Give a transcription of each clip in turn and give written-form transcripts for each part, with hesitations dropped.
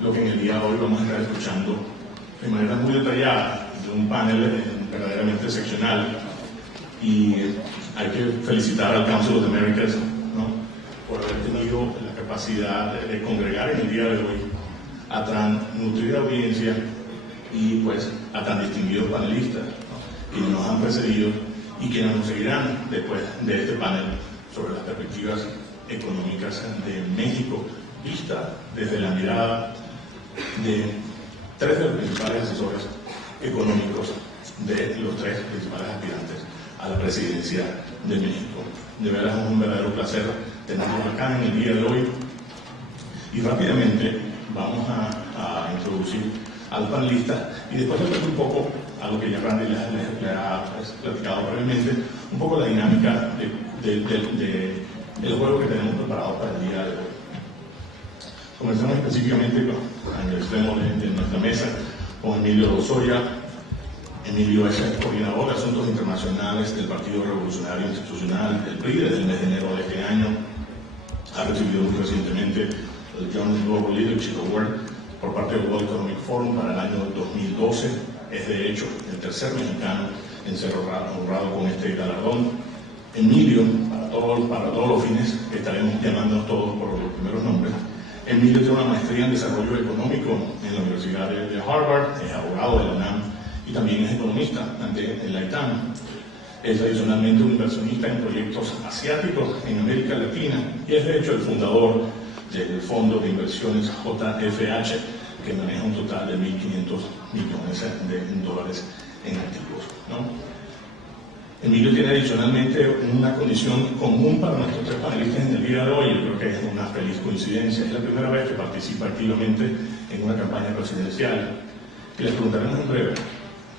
lo que en el día de hoy vamos a estar escuchando de manera muy detallada, de un panel verdaderamente excepcional. Y hay que felicitar al Council of the Americas, ¿no?, por haber tenido la capacidad de congregar en el día de hoy a tan nutrida audiencia y pues a tan distinguidos panelistas, ¿no?, quienes nos han precedido y quienes nos seguirán después de este panel sobre las perspectivas económicas de México, vista desde la mirada de tres de los principales asesores económicos de los tres principales aspirantes a la presidencia de México. De verdad es un verdadero placer tenerlos acá en el día de hoy. Y rápidamente vamos a introducir a los panelistas y después les cuento un poco a lo que ya Randy les ha platicado brevemente, un poco la dinámica del juego que tenemos preparado para el día de hoy. Comenzamos específicamente en el extremo de nuestra mesa con Emilio Lozoya. Emilio es el coordinador de Asuntos Internacionales del Partido Revolucionario Institucional, el PRI, desde el mes de enero de este año. Ha recibido muy recientemente el Joint Global Leadership Award por parte del World Economic Forum para el año 2012. Es de hecho el tercer mexicano en ser honrado con este galardón. Emilio, para todos los fines, estaremos llamándonos todos por los primeros nombres. Emilio tiene una maestría en Desarrollo Económico en la Universidad de Harvard, es abogado de la UNAM y también es economista en la ITAM. Es adicionalmente un inversionista en proyectos asiáticos en América Latina y es de hecho el fundador del Fondo de Inversiones JFH, que maneja un total de 1.500 millones de dólares en activos, ¿no? Emilio tiene adicionalmente una condición común para nuestros tres panelistas en el día de hoy. Yo creo que es una feliz coincidencia. Es la primera vez que participa activamente en una campaña presidencial. Y les preguntaremos en breve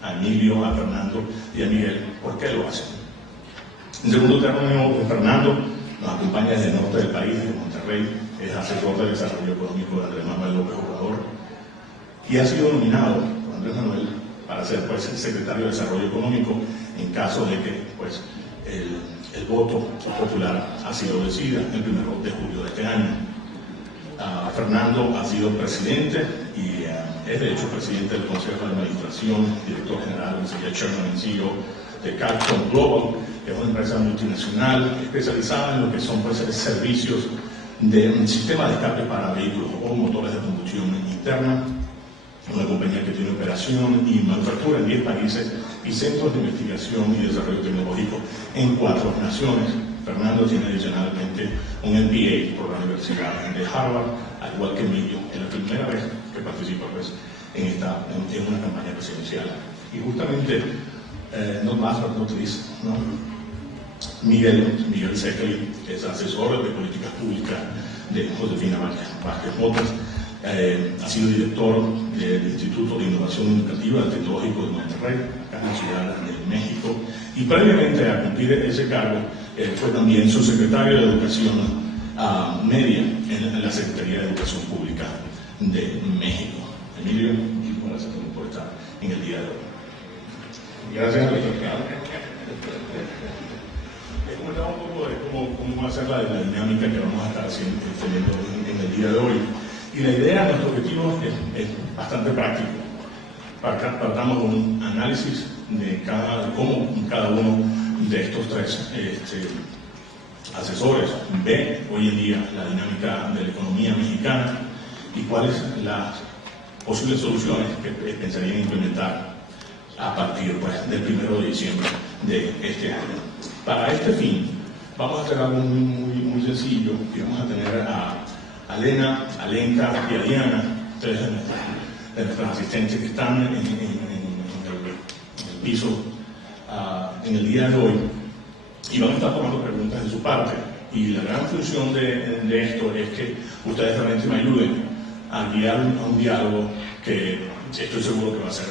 a Emilio, a Fernando y a Miguel por qué lo hacen. En segundo término, Fernando nos acompaña desde el norte del país, de Monterrey, es asesor de desarrollo económico de Andrés Manuel López Obrador y ha sido nominado por Andrés Manuel para ser pues el secretario de Desarrollo Económico en caso de que pues el voto popular así lo decida el 1 de julio de este año. Fernando ha sido presidente y es de hecho presidente del Consejo de Administración, director general, Chairman and CEO de Capcom Global, que es una empresa multinacional especializada en lo que son pues servicios de un sistema de escape para vehículos o motores de combustión interna. Una compañía que tiene operación y manufactura en 10 países y centros de investigación y desarrollo tecnológico en 4 naciones. Fernando tiene adicionalmente un MBA por la Universidad de Harvard, al igual que Emilio. Es la primera vez que participa pues, en una campaña presidencial. Y justamente, no más no least, ¿no? Miguel Seckley es asesor de políticas públicas de Josefina Vázquez Motas. Ha sido director del Instituto de Innovación Educativa del Tecnológico de Monterrey, acá en la Ciudad de México, y previamente a cumplir ese cargo fue también subsecretario de Educación Media en la Secretaría de Educación Pública de México. Emilio, muchísimas gracias por estar en el día de hoy. Gracias a los Les comentaba un poco de cómo va a ser la dinámica que vamos a estar teniendo en el día de hoy. Y la idea, nuestro objetivo es bastante práctico. Partamos con un análisis de cómo cada uno de estos tres asesores ve hoy en día la dinámica de la economía mexicana y cuáles las posibles soluciones que pensarían implementar a partir pues, del 1 de diciembre de este año. Para este fin, vamos a hacer algo muy sencillo y vamos a tener a Elena, a Alenka y a Diana, tres de nuestras asistentes que están en el piso en el día de hoy y van a estar tomando preguntas de su parte. Y la gran función de esto es que ustedes realmente me ayuden a guiar a un diálogo que estoy seguro que va a ser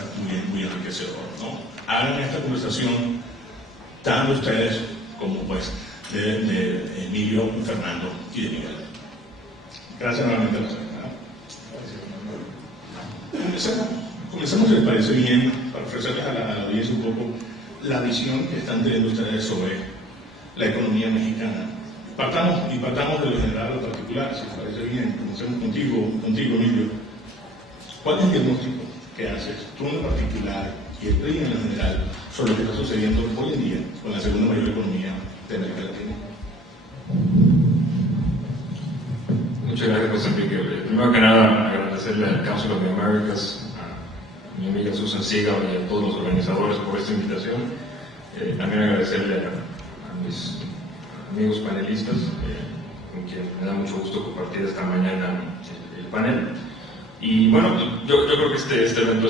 muy enriquecedor, ¿no? Hagan esta conversación tanto ustedes como pues de Emilio, Fernando y de Miguel. Gracias nuevamente a la secretaria. Comencemos, si les parece bien, para ofrecerles a la audiencia un poco la visión que están teniendo ustedes sobre la economía mexicana. Partamos de lo general a lo particular, si les parece bien. Comencemos contigo, Emilio. ¿Cuál es el diagnóstico que haces tú en lo particular y el PRI en lo general sobre lo que está sucediendo hoy en día con la segunda mayor economía de América Latina? Muchas gracias, José Enrique. Primero que nada, agradecerle al Council of the Americas, a mi amiga Susan Seagal y a todos los organizadores por esta invitación. También agradecerle a mis amigos panelistas, con quien me da mucho gusto compartir esta mañana el panel. Y bueno, yo creo que este evento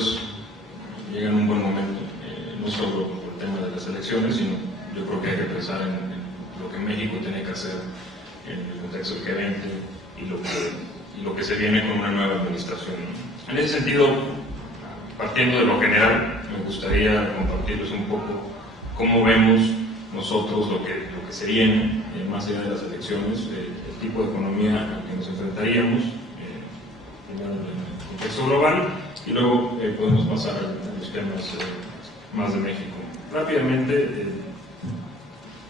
llega en un buen momento, no solo por el tema de las elecciones, sino yo creo que hay que pensar en lo que México tiene que hacer en el contexto del G20 y lo que se viene con una nueva administración. En ese sentido, partiendo de lo general, me gustaría compartirles un poco cómo vemos nosotros lo que se viene, más allá de las elecciones, el tipo de economía al que nos enfrentaríamos, primero en el contexto global, y luego podemos pasar a los temas más de México. Rápidamente,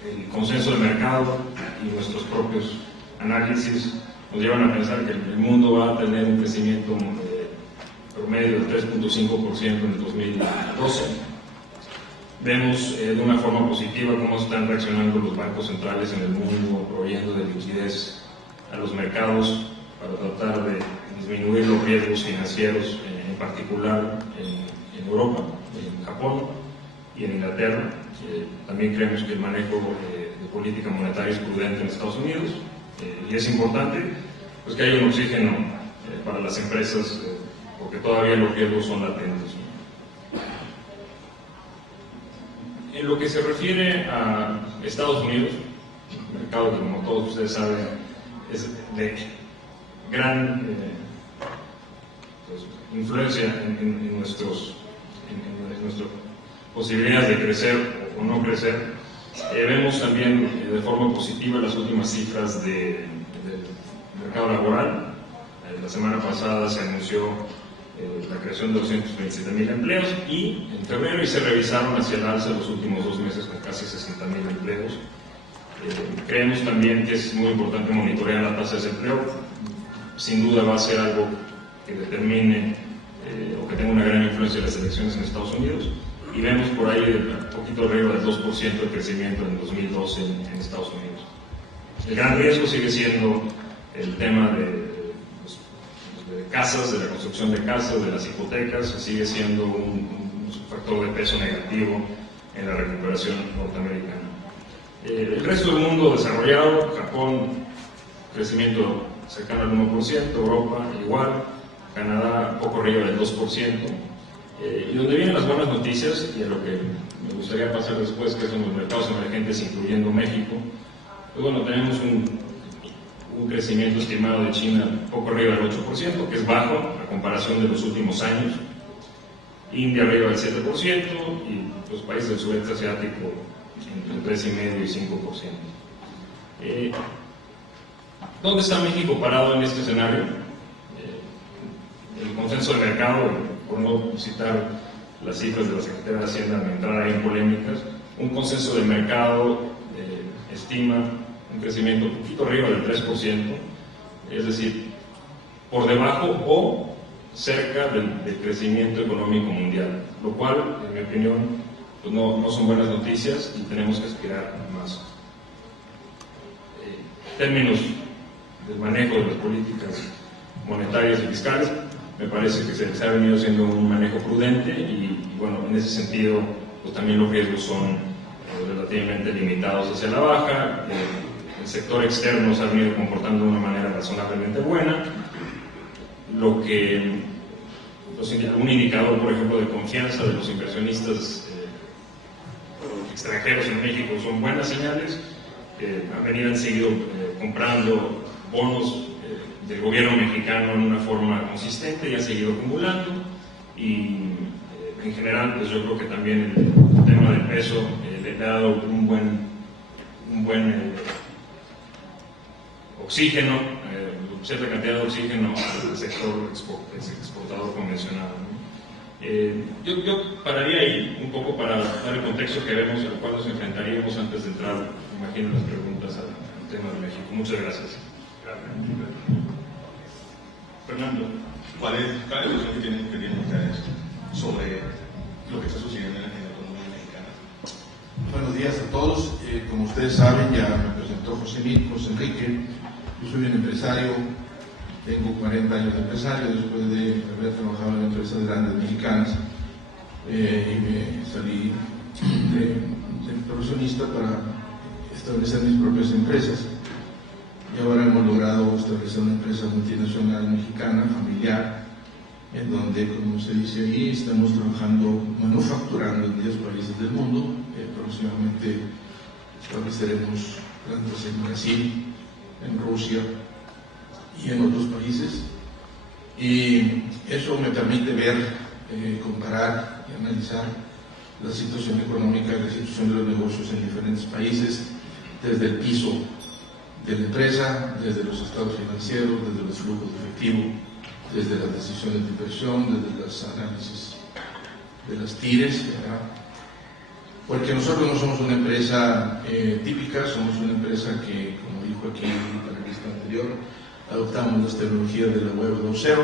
el consenso de mercado y nuestros propios análisis nos llevan a pensar que el mundo va a tener un crecimiento promedio del 3.5% en el 2012. Vemos de una forma positiva cómo están reaccionando los bancos centrales en el mundo, proveyendo de liquidez a los mercados para tratar de disminuir los riesgos financieros, en particular en Europa, en Japón y en Inglaterra. También creemos que el manejo de política monetaria es prudente en Estados Unidos, y es importante pues, que haya un oxígeno para las empresas, porque todavía los riesgos son latentes. En lo que se refiere a Estados Unidos, un mercado que, como todos ustedes saben, es de gran pues, influencia en nuestras posibilidades de crecer o no crecer, vemos también de forma positiva las últimas cifras del mercado laboral. La semana pasada se anunció la creación de 227,000 empleos y en febrero se revisaron hacia el alza los últimos 2 meses con casi 60,000 empleos. Creemos también que es muy importante monitorear la tasa de desempleo. Sin duda va a ser algo que determine o que tenga una gran influencia en las elecciones en Estados Unidos, y vemos por ahí un poquito arriba del 2% de crecimiento en 2012 en Estados Unidos. El gran riesgo sigue siendo el tema de casas, de la construcción de casas, de las hipotecas, sigue siendo un factor de peso negativo en la recuperación norteamericana. El resto del mundo desarrollado, Japón, crecimiento cercano al 1%, Europa igual, Canadá poco arriba del 2%, y donde vienen las buenas noticias, y a lo que me gustaría pasar después, que son los mercados emergentes, incluyendo México, pues bueno, tenemos un crecimiento estimado de China poco arriba del 8%, que es bajo a comparación de los últimos años. India arriba del 7% y los países del sudeste asiático entre 3,5% y 5%. ¿Dónde está México parado en este escenario? El consenso de mercado, por no citar las cifras de la Secretaría de Hacienda, me entrar ahí en polémicas, un consenso de mercado estima un crecimiento un poquito arriba del 3%, es decir, por debajo o cerca del crecimiento económico mundial, lo cual, en mi opinión, pues no son buenas noticias y tenemos que aspirar más. En términos del manejo de las políticas monetarias y fiscales, me parece que se ha venido haciendo un manejo prudente y bueno, en ese sentido, pues también los riesgos son relativamente limitados hacia la baja. El sector externo se ha venido comportando de una manera razonablemente buena, lo que un indicador, por ejemplo, de confianza de los inversionistas extranjeros en México son buenas señales. Han seguido comprando bonos del gobierno mexicano en una forma consistente y han seguido acumulando, y en general pues yo creo que también el tema del peso le ha dado un buen oxígeno, cierta cantidad de oxígeno al sector exportador convencional, ¿no? Yo pararía ahí un poco para dar el contexto que vemos al cual nos enfrentaríamos antes de entrar, imagino, las preguntas al tema de México. Muchas gracias. Fernando. ¿Cuál es la visión que tienen ustedes sobre lo que está sucediendo en la economía mexicana? Buenos días a todos. Como ustedes saben, ya me presentó José Enrique. Yo soy un empresario, tengo 40 años de empresario después de haber trabajado en empresas grandes mexicanas y me salí de profesionista para establecer mis propias empresas. Y ahora hemos logrado establecer una empresa multinacional mexicana, familiar, en donde, como se dice ahí, estamos trabajando, manufacturando en 10 países del mundo. Próximamente estableceremos plantas en Brasil, en Rusia y en otros países. Y eso me permite ver, comparar y analizar la situación económica y la situación de los negocios en diferentes países, desde el piso de la empresa, desde los estados financieros, desde los flujos de efectivo, desde las decisiones de inversión, desde los análisis de las TIRES, ¿verdad? Porque nosotros no somos una empresa típica, somos una empresa que, como dijo aquí el panelista anterior, adoptamos las tecnologías de la web 2.0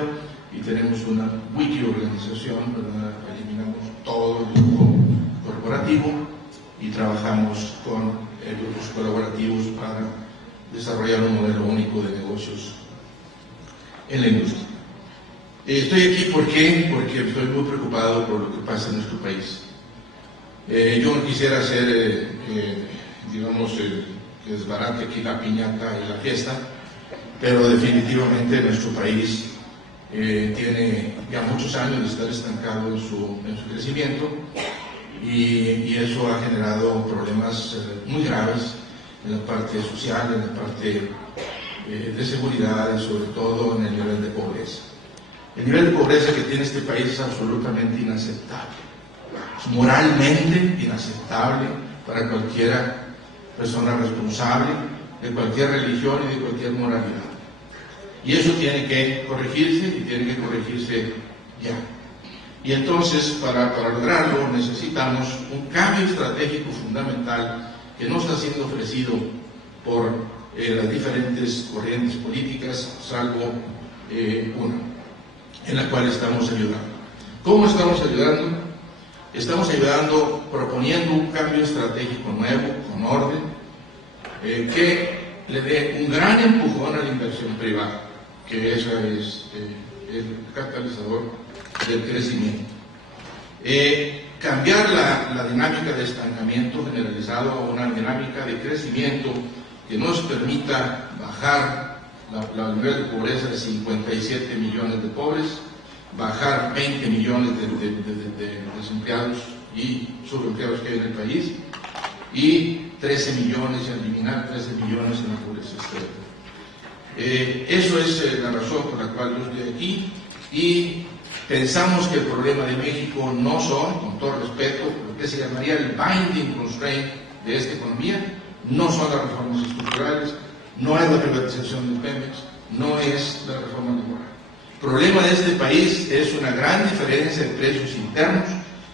y tenemos una wiki organización, ¿verdad? Eliminamos todo el grupo corporativo y trabajamos con grupos colaborativos para desarrollar un modelo único de negocios en la industria. Estoy aquí porque estoy muy preocupado por lo que pasa en nuestro país. Yo no quisiera ser, digamos, que desbarate aquí la piñata y la fiesta, pero definitivamente nuestro país tiene ya muchos años de estar estancado en su crecimiento y eso ha generado problemas muy graves en la parte social, en la parte de seguridad y sobre todo en el nivel de pobreza. El nivel de pobreza que tiene este país es absolutamente inaceptable, es moralmente inaceptable para cualquier persona responsable de cualquier religión y de cualquier moralidad. Y eso tiene que corregirse y tiene que corregirse ya. Y entonces, para lograrlo, necesitamos un cambio estratégico fundamental que no está siendo ofrecido por las diferentes corrientes políticas, salvo una, en la cual estamos ayudando. ¿Cómo estamos ayudando? Estamos ayudando proponiendo un cambio estratégico nuevo, con orden, que le dé un gran empujón a la inversión privada, que ese es el catalizador del crecimiento. Cambiar la dinámica de estancamiento generalizado a una dinámica de crecimiento que nos permita bajar la nivel de pobreza de 57 millones de pobres, bajar 20 millones de desempleados y subempleados que hay en el país, y 13 millones, y eliminar 13 millones en la pobreza extrema. Eso es la razón por la cual yo estoy aquí, y pensamos que el problema de México no son, con todo respeto, lo que se llamaría el binding constraint de esta economía, no son las reformas estructurales, no es la privatización de Pemex, no es la reforma laboral. El problema de este país es una gran diferencia de precios internos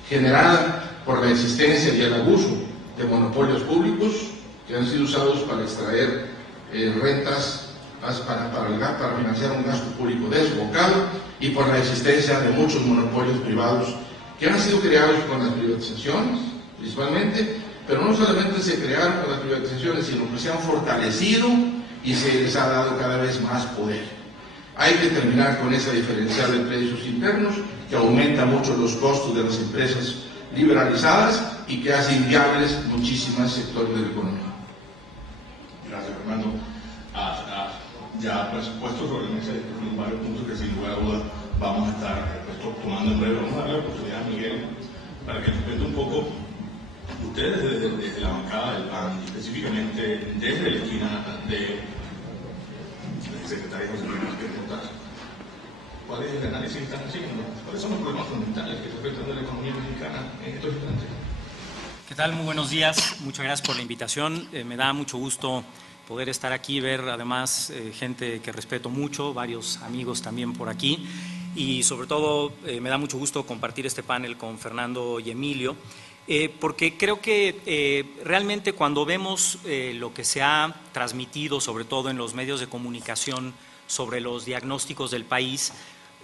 generada por la existencia y el abuso de monopolios públicos que han sido usados para extraer rentas para financiar un gasto público desbocado, y por la existencia de muchos monopolios privados que han sido creados con las privatizaciones principalmente, pero no solamente se crearon con las privatizaciones, sino que se han fortalecido y se les ha dado cada vez más poder. Hay que terminar con esa diferencial de precios internos que aumenta mucho los costos de las empresas liberalizadas y que hace inviables muchísimos sectores de la economía. Gracias, Fernando. Ya pues, puestos sobre la mesa de varios puntos que sin lugar a dudas vamos a estar tomando en breve. Vamos a darle la oportunidad a Miguel para que nos cuente un poco, ustedes desde la bancada del PAN, específicamente desde la esquina del secretario José Luis Vázquez Montas, ¿cuál es el análisis que están haciendo? ¿Cuáles son los problemas fundamentales que está afectando a la economía mexicana en estos instantes? ¿Qué tal? Muy buenos días. Muchas gracias por la invitación. Me da mucho gusto poder estar aquí, ver además gente que respeto mucho, varios amigos también por aquí, y sobre todo me da mucho gusto compartir este panel con Fernando y Emilio, porque creo que realmente cuando vemos lo que se ha transmitido, sobre todo en los medios de comunicación, sobre los diagnósticos del país,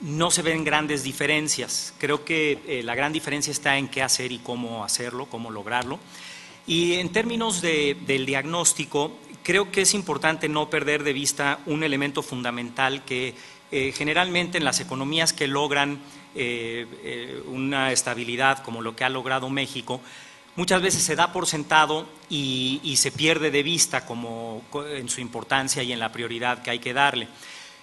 no se ven grandes diferencias. Creo que la gran diferencia está en qué hacer y cómo hacerlo, cómo lograrlo. Y en términos del diagnóstico, creo que es importante no perder de vista un elemento fundamental que generalmente en las economías que logran una estabilidad como lo que ha logrado México, muchas veces se da por sentado y se pierde de vista como en su importancia y en la prioridad que hay que darle.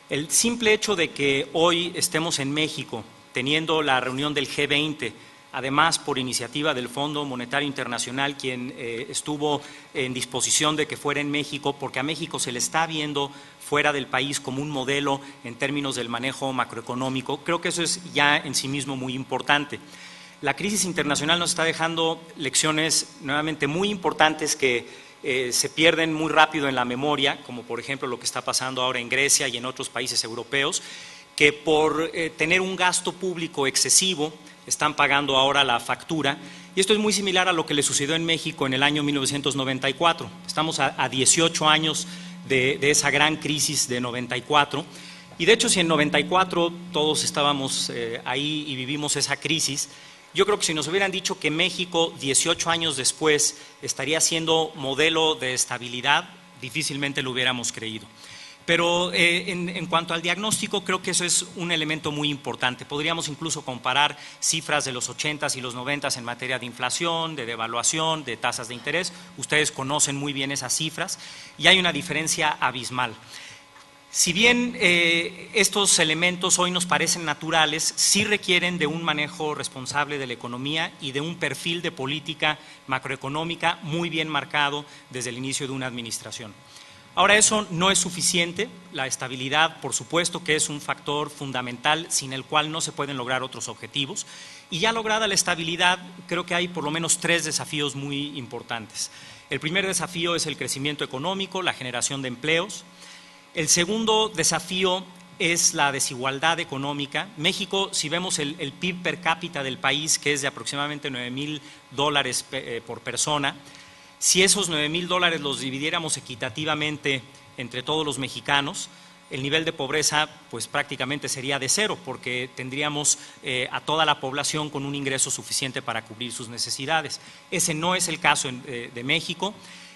El simple hecho de que hoy estemos en México teniendo la reunión del G20, además por iniciativa del Fondo Monetario Internacional, quien estuvo en disposición de que fuera en México, porque a México se le está viendo fuera del país como un modelo en términos del manejo macroeconómico, creo que eso es ya en sí mismo muy importante. La crisis internacional nos está dejando lecciones nuevamente muy importantes que se pierden muy rápido en la memoria, como por ejemplo lo que está pasando ahora en Grecia y en otros países europeos, que por tener un gasto público excesivo están pagando ahora la factura. Y esto es muy similar a lo que le sucedió en México en el año 1994. Estamos a 18 años de esa gran crisis de 94. Y de hecho, si en 94 todos estábamos ahí y vivimos esa crisis, yo creo que si nos hubieran dicho que México 18 años después estaría siendo modelo de estabilidad, difícilmente lo hubiéramos creído. Pero en cuanto al diagnóstico, creo que eso es un elemento muy importante. Podríamos incluso comparar cifras de los 80s y los 90s en materia de inflación, de devaluación, de tasas de interés. Ustedes conocen muy bien esas cifras y hay una diferencia abismal. Si bien estos elementos hoy nos parecen naturales, sí requieren de un manejo responsable de la economía y de un perfil de política macroeconómica muy bien marcado desde el inicio de una administración. Ahora, eso no es suficiente. La estabilidad, por supuesto, que es un factor fundamental sin el cual no se pueden lograr otros objetivos. Y ya lograda la estabilidad, creo que hay por lo menos 3 desafíos muy importantes. El primer desafío es el crecimiento económico, la generación de empleos. El segundo desafío es la desigualdad económica. México, si vemos el PIB per cápita del país, que es de aproximadamente $9,000 por persona, si esos $9,000 los dividiéramos equitativamente entre todos los mexicanos, el nivel de pobreza pues prácticamente sería de 0, porque tendríamos a toda la población con un ingreso suficiente para cubrir sus necesidades. Ese no es el caso de México.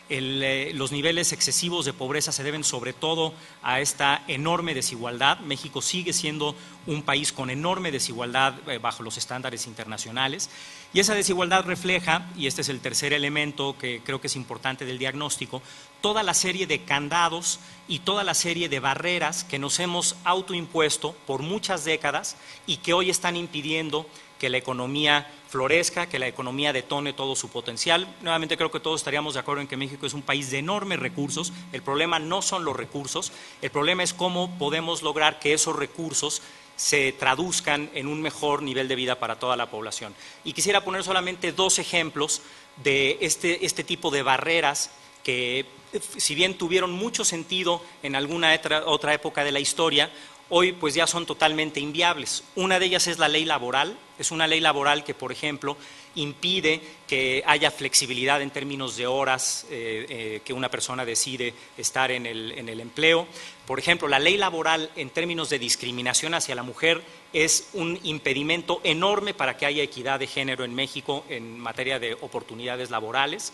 Los niveles excesivos de pobreza se deben sobre todo a esta enorme desigualdad. México sigue siendo un país con enorme desigualdad bajo los estándares internacionales, y esa desigualdad refleja, y este es el tercer elemento que creo que es importante del diagnóstico, toda la serie de candados y toda la serie de barreras que nos hemos autoimpuesto por muchas décadas y que hoy están impidiendo que la economía florezca, que la economía detone todo su potencial. Nuevamente creo que todos estaríamos de acuerdo en que México es un país de enormes recursos. El problema no son los recursos, el problema es cómo podemos lograr que esos recursos se traduzcan en un mejor nivel de vida para toda la población. Y quisiera poner solamente 2 ejemplos de este tipo de barreras que, si bien tuvieron mucho sentido en alguna otra época de la historia, hoy pues ya son totalmente inviables. Una de ellas es la ley laboral. Es una ley laboral que, por ejemplo, impide que haya flexibilidad en términos de horas que una persona decide estar en el empleo. Por ejemplo, la ley laboral en términos de discriminación hacia la mujer es un impedimento enorme para que haya equidad de género en México en materia de oportunidades laborales.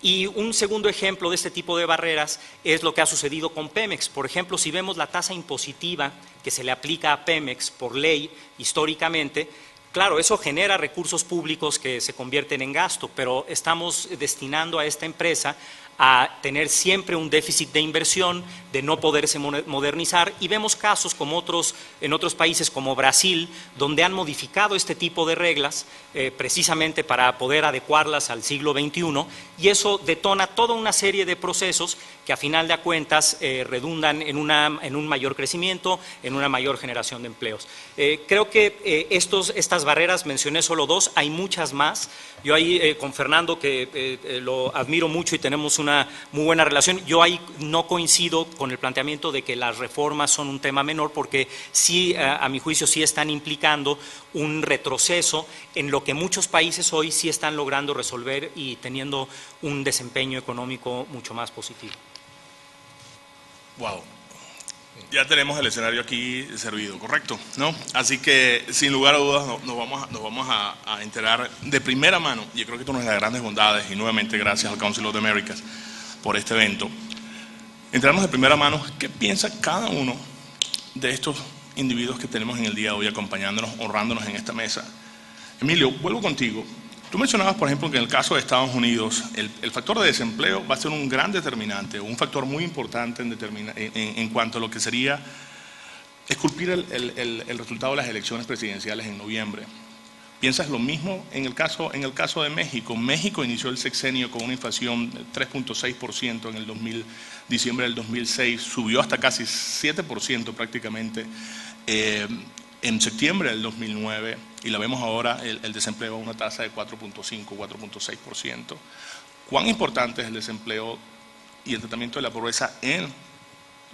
Y un segundo ejemplo de este tipo de barreras es lo que ha sucedido con Pemex. Por ejemplo, si vemos la tasa impositiva que se le aplica a Pemex por ley históricamente, claro, eso genera recursos públicos que se convierten en gasto, pero estamos destinando a esta empresa a tener siempre un déficit de inversión, de no poderse modernizar, y vemos casos como en otros países como Brasil, donde han modificado este tipo de reglas precisamente para poder adecuarlas al siglo XXI, y eso detona toda una serie de procesos que a final de cuentas redundan en un mayor crecimiento, en una mayor generación de empleos. Creo que estas barreras, mencioné solo 2, hay muchas más. Yo ahí con Fernando, que lo admiro mucho y tenemos una muy buena relación, yo ahí no coincido con el planteamiento de que las reformas son un tema menor, porque sí, a mi juicio, sí están implicando un retroceso en lo que muchos países hoy sí están logrando resolver y teniendo un desempeño económico mucho más positivo. Wow. Ya tenemos el escenario aquí servido, ¿correcto? ¿No? Así que, sin lugar a dudas, nos vamos a enterar de primera mano, y yo creo que esto es una de las grandes bondades, y nuevamente gracias al Council of the Americas por este evento, enterarnos de primera mano qué piensa cada uno de estos individuos que tenemos en el día de hoy acompañándonos, honrándonos en esta mesa. Emilio, vuelvo contigo. Tú mencionabas, por ejemplo, que en el caso de Estados Unidos, el factor de desempleo va a ser un gran determinante, un factor muy importante en cuanto a lo que sería esculpir el resultado de las elecciones presidenciales en noviembre. ¿Piensas lo mismo en el caso de México? México inició el sexenio con una inflación de 3.6% en el diciembre del 2006, subió hasta casi 7% prácticamente en septiembre del 2009, y la vemos ahora el desempleo a una tasa de 4.5, 4.6%. ¿Cuán importante es el desempleo y el tratamiento de la pobreza en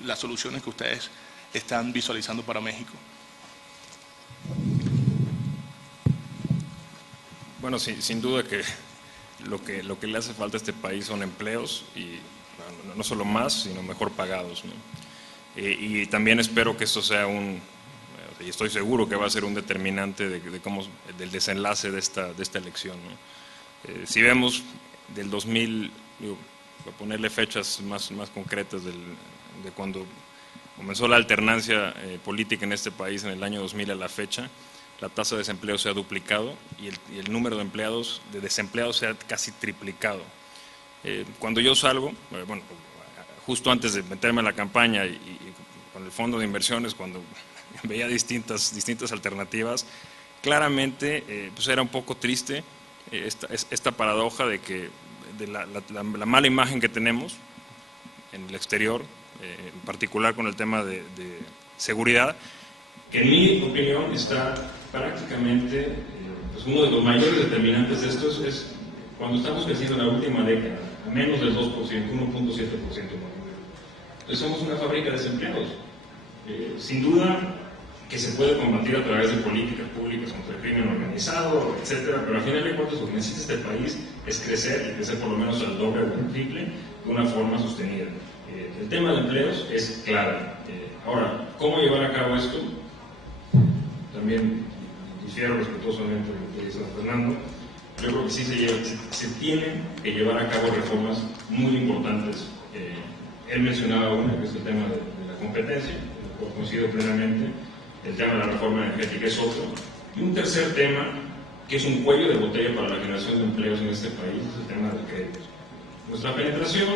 las soluciones que ustedes están visualizando para México? Bueno, sí, sin duda que lo que le hace falta a este país son empleos, y no solo más, sino mejor pagados, ¿no? Y también espero que esto sea y estoy seguro que va a ser un determinante del desenlace de esta elección, ¿no? Si vemos del 2000, para ponerle fechas más concretas de cuando comenzó la alternancia política en este país en el año 2000 a la fecha, la tasa de desempleo se ha duplicado y el número de desempleados se ha casi triplicado. Cuando yo salgo, bueno, justo antes de meterme en la campaña y con el fondo de inversiones, cuando veía distintas alternativas, claramente pues era un poco triste esta paradoja de que la mala imagen que tenemos en el exterior, en particular con el tema de seguridad, que en mi opinión está prácticamente, pues uno de los mayores determinantes de esto es cuando estamos creciendo en la última década, a menos del 2%, 1.7% más. Entonces somos una fábrica de desempleados. Sin duda que se puede combatir a través de políticas públicas contra el crimen organizado, etcétera, pero al final de cuentas lo que necesita este país es crecer, y crecer por lo menos al doble o al triple de una forma sostenida. El tema de empleos es clave. Ahora, ¿cómo llevar a cabo esto? También difiero respetuosamente de lo que dice Fernando. Yo creo que sí se tienen que llevar a cabo reformas muy importantes. Él mencionaba una, que es el tema de la competencia, lo coincido plenamente. El tema de la reforma energética es otro. Y un tercer tema, que es un cuello de botella para la generación de empleos en este país, es el tema de créditos. Nuestra penetración,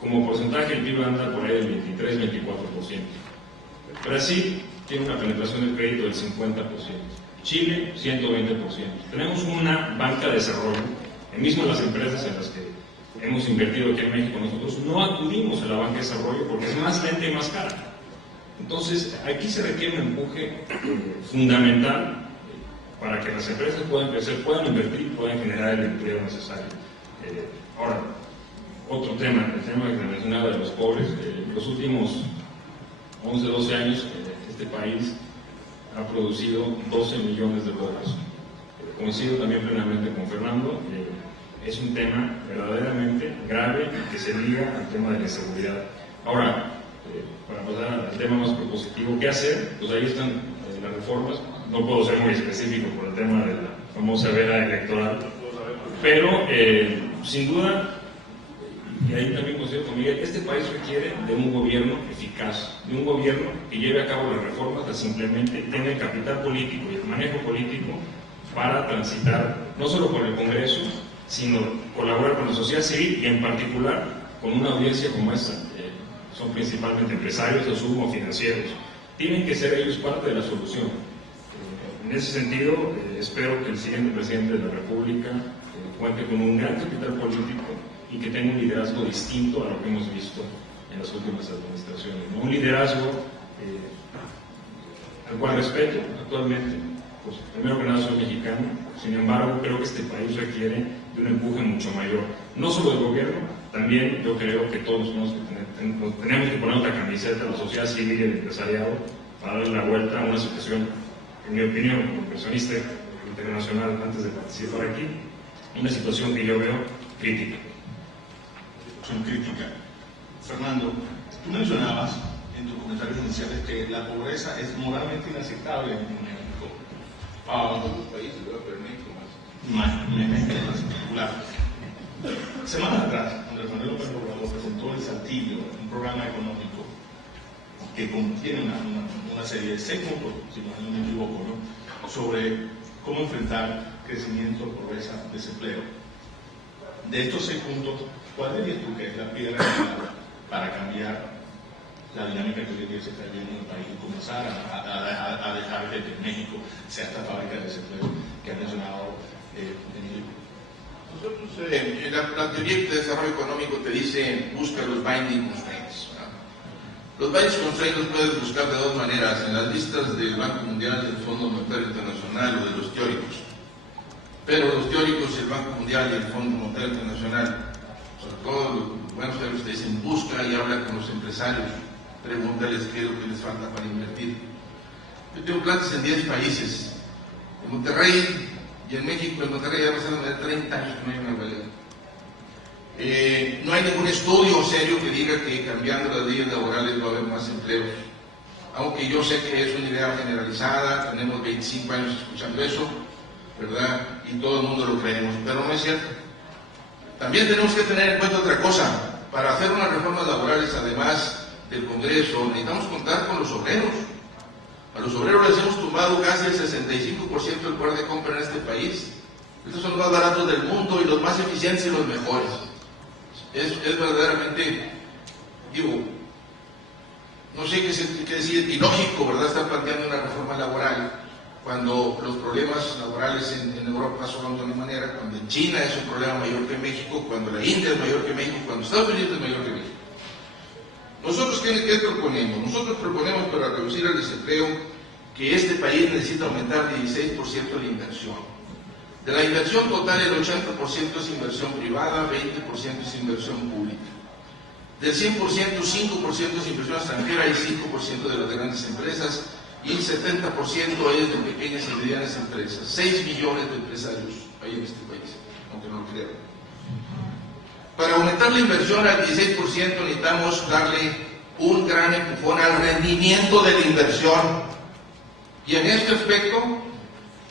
como porcentaje del PIB, anda por ahí del 23-24%. Brasil tiene una penetración del crédito del 50%. Chile, 120%. Tenemos una banca de desarrollo, mismo las empresas en las que hemos invertido aquí en México, nosotros no acudimos a la banca de desarrollo porque es más lenta y más cara. Entonces, aquí se requiere un empuje fundamental para que las empresas puedan crecer, puedan invertir y puedan generar el empleo necesario. Ahora, otro tema, el tema que mencionaba de los pobres. Los últimos 11, 12 años, este país ha producido 12 millones de dólares. Coincido también plenamente con Fernando, es un tema verdaderamente grave que se liga al tema de la inseguridad. Ahora, para pasar al tema más propositivo, ¿qué hacer? Pues ahí están las reformas. No puedo ser muy específico por el tema de la famosa veda electoral, pero sin duda, y ahí también coincido con Miguel, este país requiere de un gobierno eficaz, de un gobierno que lleve a cabo las reformas, las implemente, tenga el capital político y el manejo político para transitar no solo con el Congreso, sino colaborar con la sociedad civil y en particular con una audiencia como esta. Son principalmente empresarios, asumo, financieros. Tienen que ser ellos parte de la solución. En ese sentido, espero que el siguiente presidente de la República cuente con un gran capital político y que tenga un liderazgo distinto a lo que hemos visto en las últimas administraciones, ¿no? Un liderazgo al cual respeto actualmente. Pues, primero que nada soy mexicano, sin embargo creo que este país requiere de un empuje mucho mayor, no solo del gobierno, también yo creo que todos tenemos que poner otra camiseta, la sociedad civil y el empresariado, para darle la vuelta a una situación, en mi opinión, como inversionista internacional antes de participar aquí, una situación que yo veo crítica. Crítica. Fernando, tú mencionabas en tus comentarios iniciales que la pobreza es moralmente inaceptable en México. En otros países, ¿verdad? Pero en México más. México en particular. Semanas atrás, Andrés Manuel López Obrador presentó el Saltillo, un programa económico que contiene una serie de 6 puntos, si no me equivoco, ¿no?, sobre cómo enfrentar crecimiento, pobreza, desempleo. De estos 6 puntos, ¿cuál dirías tú que es la piedra para cambiar la dinámica que hoy en día se está viviendo en el país y comenzar a dejar que México sea esta fábrica de desempleo que ha mencionado Emilio? Nosotros, la teoría de desarrollo económico te dice busca los binding constraints. Los binding constraints los puedes buscar de 2 maneras: en las listas del Banco Mundial, del Fondo Monetario Internacional o de los teóricos. Pero los teóricos, el Banco Mundial y el Fondo Monetario Internacional, sobre todo los buenos teóricos, te dicen busca y habla con los empresarios, pregúntales qué es lo que les falta para invertir. Yo tengo plantas en 10 países. En Monterrey y en México, en Monterrey ya pasaron de 30 años que no hay una huelga. No hay ningún estudio serio que diga que cambiando las leyes laborales va a haber más empleos. Aunque yo sé que es una idea generalizada, tenemos 25 años escuchando eso, ¿verdad? Y todo el mundo lo creemos, pero no es cierto. También tenemos que tener en cuenta otra cosa. Para hacer unas reformas laborales, además del Congreso, necesitamos contar con los obreros. A los obreros les hemos tumbado casi el 65% del poder de compra en este país. Estos son los más baratos del mundo y los más eficientes y los mejores. Es verdaderamente, digo, no sé qué decir, ilógico, ¿verdad?, estar planteando una reforma laboral cuando los problemas laborales en Europa son de una manera, cuando en China es un problema mayor que en México, cuando la India es mayor que México, cuando Estados Unidos es mayor que México. ¿Nosotros qué proponemos? Nosotros proponemos, para reducir el desempleo, que este país necesita aumentar 16% la inversión. De la inversión total, el 80% es inversión privada, 20% es inversión pública. Del 100%, 5% es inversión extranjera y 5% de las grandes empresas, y el 70% es de pequeñas y medianas empresas. 6 millones de empresarios hay en este país, aunque no lo crean. Para aumentar la inversión al 16% necesitamos darle un gran empujón al rendimiento de la inversión. Y en este aspecto,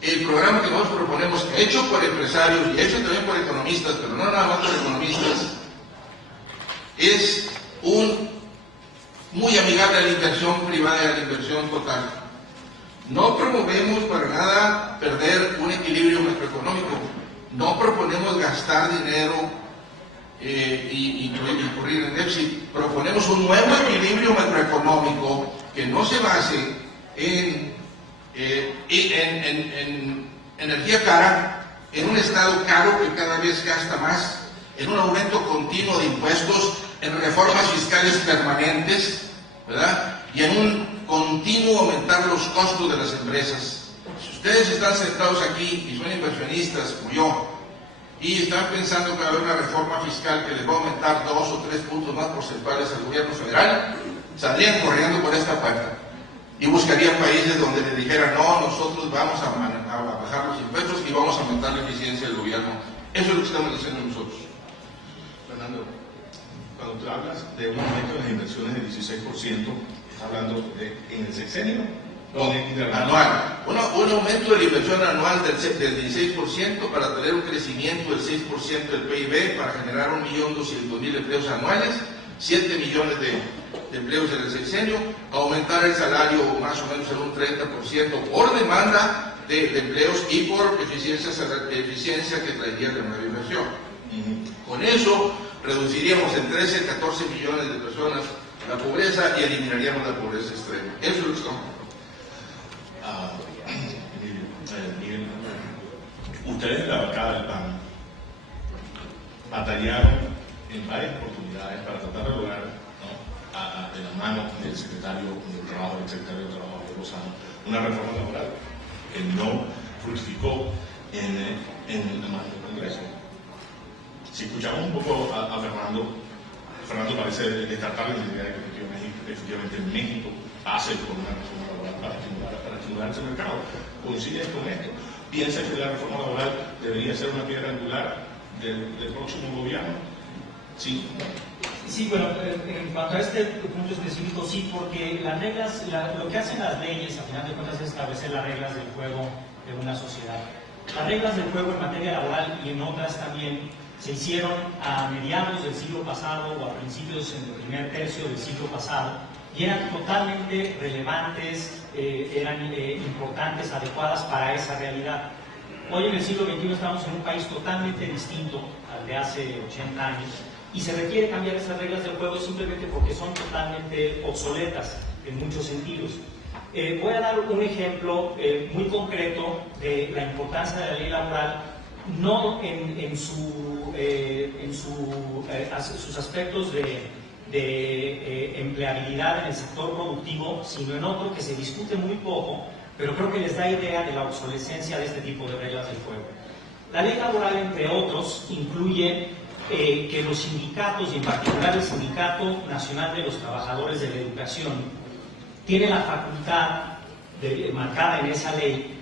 el programa que nosotros proponemos, hecho por empresarios y hecho también por economistas, pero no nada más por economistas, es muy amigable a la inversión privada y a la inversión total. No promovemos para nada perder un equilibrio macroeconómico. No proponemos gastar dinero y incurrir en déficit. Proponemos un nuevo equilibrio macroeconómico que no se base en energía cara, en un Estado caro que cada vez gasta más, en un aumento continuo de impuestos, en reformas fiscales permanentes, ¿verdad?, y en un continuo aumentar los costos de las empresas. Si ustedes están sentados aquí y son inversionistas como yo, y están pensando que va a haber una reforma fiscal que les va a aumentar 2 o 3 puntos más porcentuales al gobierno federal, saldrían corriendo por esta puerta y buscarían países donde les dijeran: no, nosotros vamos a bajar los impuestos y vamos a aumentar la eficiencia del gobierno. Eso es lo que estamos diciendo nosotros. Fernando, cuando tú hablas de un aumento de las inversiones del 16%, ¿estás hablando en el sexenio? No, anual. Un aumento de la inversión anual del 16% para tener un crecimiento del 6% del PIB, para generar 1.200.000 empleos anuales, 7 millones de empleos en el sexenio, aumentar el salario más o menos en un 30% por demanda de empleos y por eficiencia que traería la nueva inversión. Con eso reduciríamos en 13 a 14 millones de personas la pobreza y eliminaríamos la pobreza extrema. Eso es lo que estamos. Miguel, ustedes de la bancada del PAN batallaron en varias oportunidades para tratar de lograr, ¿no?, de la mano del secretario del Trabajo, Lozano, una reforma laboral que no fructificó en la mano del Congreso. Si escuchamos un poco a Fernando parece descartable la idea de que efectivamente en México hace por una reforma laboral para estimular ese mercado. ¿Coincide con esto? ¿Piensa que la reforma laboral debería ser una piedra angular del próximo gobierno? Sí. Sí, bueno, en cuanto a este punto específico, sí, porque las reglas, lo que hacen las leyes, a final de cuentas, es establecer las reglas del juego de una sociedad. Las reglas del juego en materia laboral y en otras también se hicieron a mediados del siglo pasado o a principios en el primer tercio del siglo pasado y eran totalmente relevantes, eran importantes, adecuadas para esa realidad. Hoy en el siglo XXI estamos en un país totalmente distinto al de hace 80 años y se requiere cambiar esas reglas del juego simplemente porque son totalmente obsoletas en muchos sentidos. Voy a dar un ejemplo muy concreto de la importancia de la ley laboral, no en sus aspectos de empleabilidad en el sector productivo, sino en otro que se discute muy poco, pero creo que les da idea de la obsolescencia de este tipo de reglas del juego. La ley laboral, entre otros, incluye que los sindicatos, y en particular el Sindicato Nacional de los Trabajadores de la Educación, tiene la facultad marcada en esa ley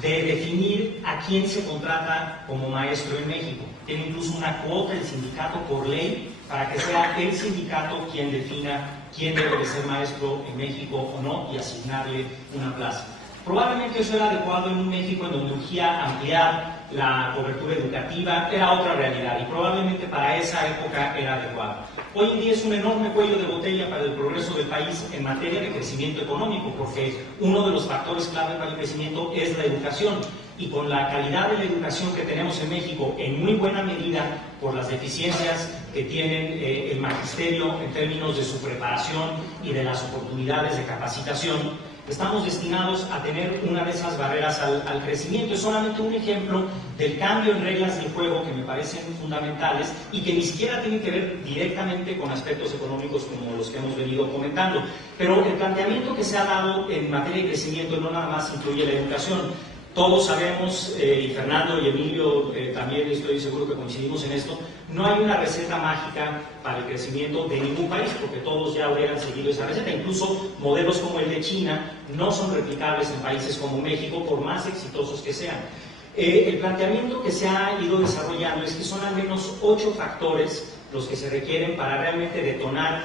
de definir a quién se contrata como maestro en México. Tiene incluso una cuota el sindicato por ley para que sea el sindicato quien defina quién debe de ser maestro en México o no y asignarle una plaza. Probablemente eso era adecuado en un México en donde urgía ampliar la cobertura educativa, era otra realidad y probablemente para esa época era adecuado. Hoy en día es un enorme cuello de botella para el progreso del país en materia de crecimiento económico, porque uno de los factores clave para el crecimiento es la educación y con la calidad de la educación que tenemos en México, en muy buena medida por las deficiencias que tienen el magisterio en términos de su preparación y de las oportunidades de capacitación, estamos destinados a tener una de esas barreras al crecimiento. Es solamente un ejemplo del cambio en reglas del juego que me parecen fundamentales y que ni siquiera tienen que ver directamente con aspectos económicos como los que hemos venido comentando. Pero el planteamiento que se ha dado en materia de crecimiento no nada más incluye la educación. Todos sabemos, y Fernando y Emilio también estoy seguro que coincidimos en esto, no hay una receta mágica para el crecimiento de ningún país, porque todos ya hubieran seguido esa receta. Incluso modelos como el de China no son replicables en países como México, por más exitosos que sean. El planteamiento que se ha ido desarrollando es que son al menos 8 factores los que se requieren para realmente detonar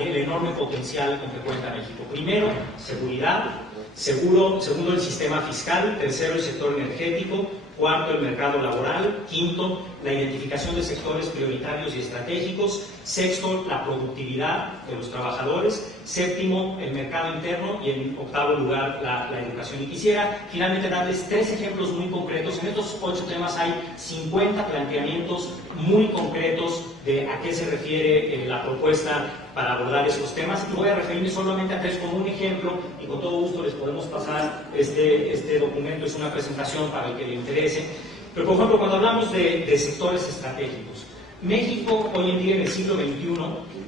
el enorme potencial con que cuenta México. Primero, seguridad. Segundo, el sistema fiscal. Tercero, el sector energético. Cuarto, el mercado laboral. Quinto, la identificación de sectores prioritarios y estratégicos. Sexto, la productividad de los trabajadores. Séptimo, el mercado interno. Y en octavo lugar, la educación. Y quisiera finalmente darles 3 ejemplos muy concretos. En estos 8 temas hay 50 planteamientos muy concretos de a qué se refiere la propuesta para abordar estos temas. Voy a referirme solamente a 3 como un ejemplo y con todo gusto les podemos pasar este documento, es una presentación para el que le interese. Pero, por ejemplo, cuando hablamos de sectores estratégicos, México hoy en día en el siglo XXI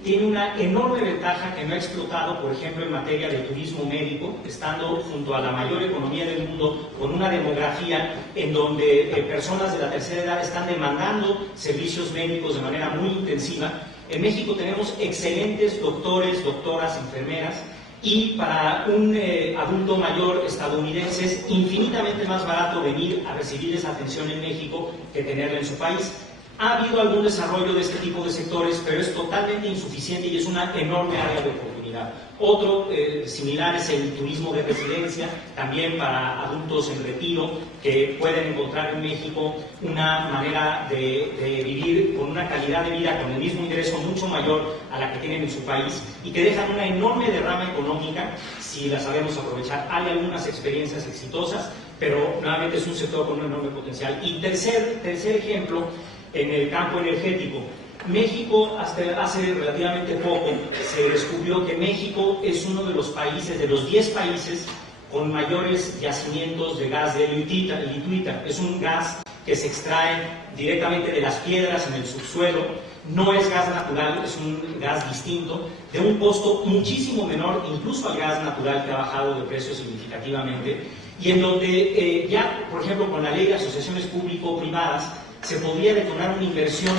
tiene una enorme ventaja que no ha explotado, por ejemplo, en materia de turismo médico, estando junto a la mayor economía del mundo, con una demografía en donde personas de la tercera edad están demandando servicios médicos de manera muy intensiva. En México tenemos excelentes doctores, doctoras, enfermeras, y para un adulto mayor estadounidense es infinitamente más barato venir a recibir esa atención en México que tenerla en su país. Ha habido algún desarrollo de este tipo de sectores, pero es totalmente insuficiente y es una enorme área de oportunidad. Otro similar es el turismo de residencia, también para adultos en retiro, que pueden encontrar en México una manera de vivir con una calidad de vida, con el mismo ingreso mucho mayor a la que tienen en su país y que dejan una enorme derrama económica si la sabemos aprovechar. Hay algunas experiencias exitosas, pero nuevamente es un sector con un enorme potencial. Y tercer ejemplo, en el campo energético. México, hasta hace relativamente poco, se descubrió que México es uno de los países, de los 10 países con mayores yacimientos de gas de lituita. Es un gas que se extrae directamente de las piedras en el subsuelo. No es gas natural, es un gas distinto, de un costo muchísimo menor, incluso al gas natural que ha bajado de precio significativamente, y en donde ya, por ejemplo, con la ley de asociaciones público-privadas, se podría detonar una inversión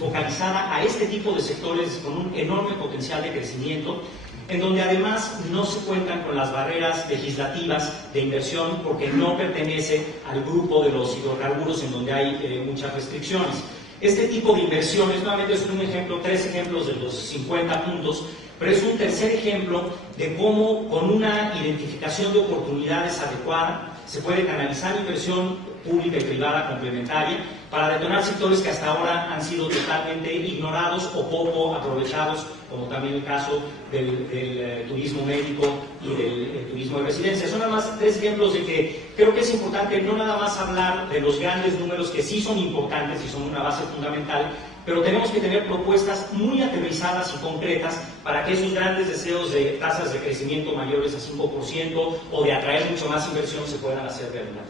focalizada a este tipo de sectores con un enorme potencial de crecimiento, en donde además no se cuentan con las barreras legislativas de inversión porque no pertenece al grupo de los hidrocarburos en donde hay muchas restricciones. Este tipo de inversiones, nuevamente es un ejemplo, 3 ejemplos de los 50 puntos, pero es un tercer ejemplo de cómo con una identificación de oportunidades adecuada se puede canalizar inversión pública y privada complementaria para detonar sectores que hasta ahora han sido totalmente ignorados o poco aprovechados, como también el caso del turismo médico y del turismo de residencia. Son nada más 3 ejemplos de que creo que es importante no nada más hablar de los grandes números que sí son importantes y son una base fundamental, pero tenemos que tener propuestas muy aterrizadas y concretas para que esos grandes deseos de tasas de crecimiento mayores a 5% o de atraer mucho más inversión se puedan hacer realidad.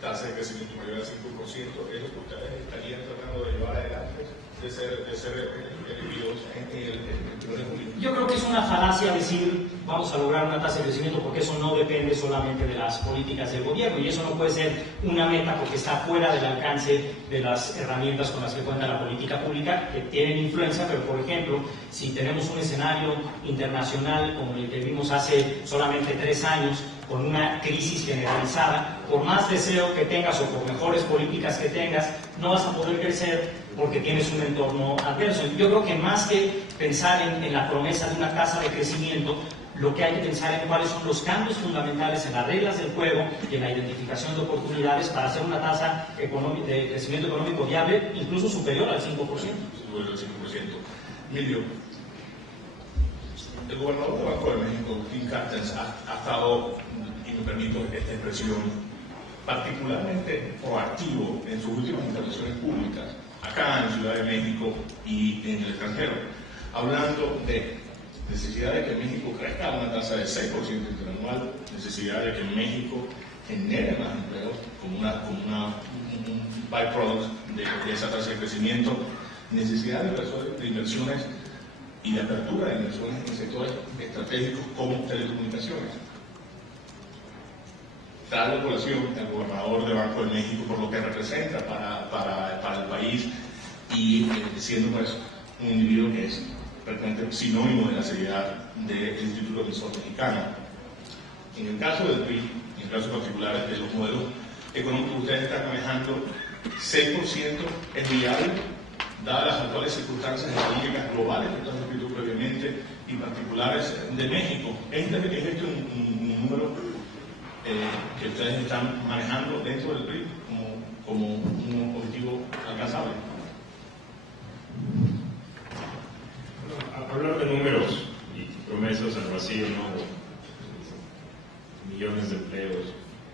Tasa de crecimiento mayor al 5% es lo que ustedes estarían tratando de llevar adelante, de ser elegidos en el primer público. Yo creo que es una falacia decir vamos a lograr una tasa de crecimiento porque eso no depende solamente de las políticas del gobierno y eso no puede ser una meta porque está fuera del alcance de las herramientas con las que cuenta la política pública, que tienen influencia, pero por ejemplo, si tenemos un escenario internacional como el que vimos hace solamente 3 años, con una crisis generalizada, por más deseo que tengas o por mejores políticas que tengas, no vas a poder crecer porque tienes un entorno adverso. Yo creo que más que pensar en la promesa de una tasa de crecimiento, lo que hay que pensar en cuáles son los cambios fundamentales en las reglas del juego y en la identificación de oportunidades para hacer una tasa de crecimiento económico viable, incluso superior al 5%. Superior al 5%. Emilio, el gobernador del Banco de México, Tim Carstens, ha estado, y me permito esta expresión, particularmente proactivo en sus últimas intervenciones públicas, acá en Ciudad de México y en el extranjero, hablando de necesidad de que México crezca a una tasa de 6% interanual, necesidad de que México genere más empleos como un byproduct de esa tasa de crecimiento, necesidad de inversiones y de apertura de inversiones en sectores estratégicos como telecomunicaciones. Trae la población del gobernador de Banco de México por lo que representa para el país y siendo pues un individuo que es prácticamente sinónimo de la seriedad del Instituto Emisor Mexicano. En el caso del PRI, en el caso particular de los modelos económicos que ustedes están manejando, 6% es viable, dadas las actuales circunstancias económicas globales que están descrito previamente y particulares de México. ¿Es este un número que ustedes están manejando dentro del PRI como un objetivo alcanzable? Bueno, hablar de números y promesas al vacío, ¿no? Millones de empleos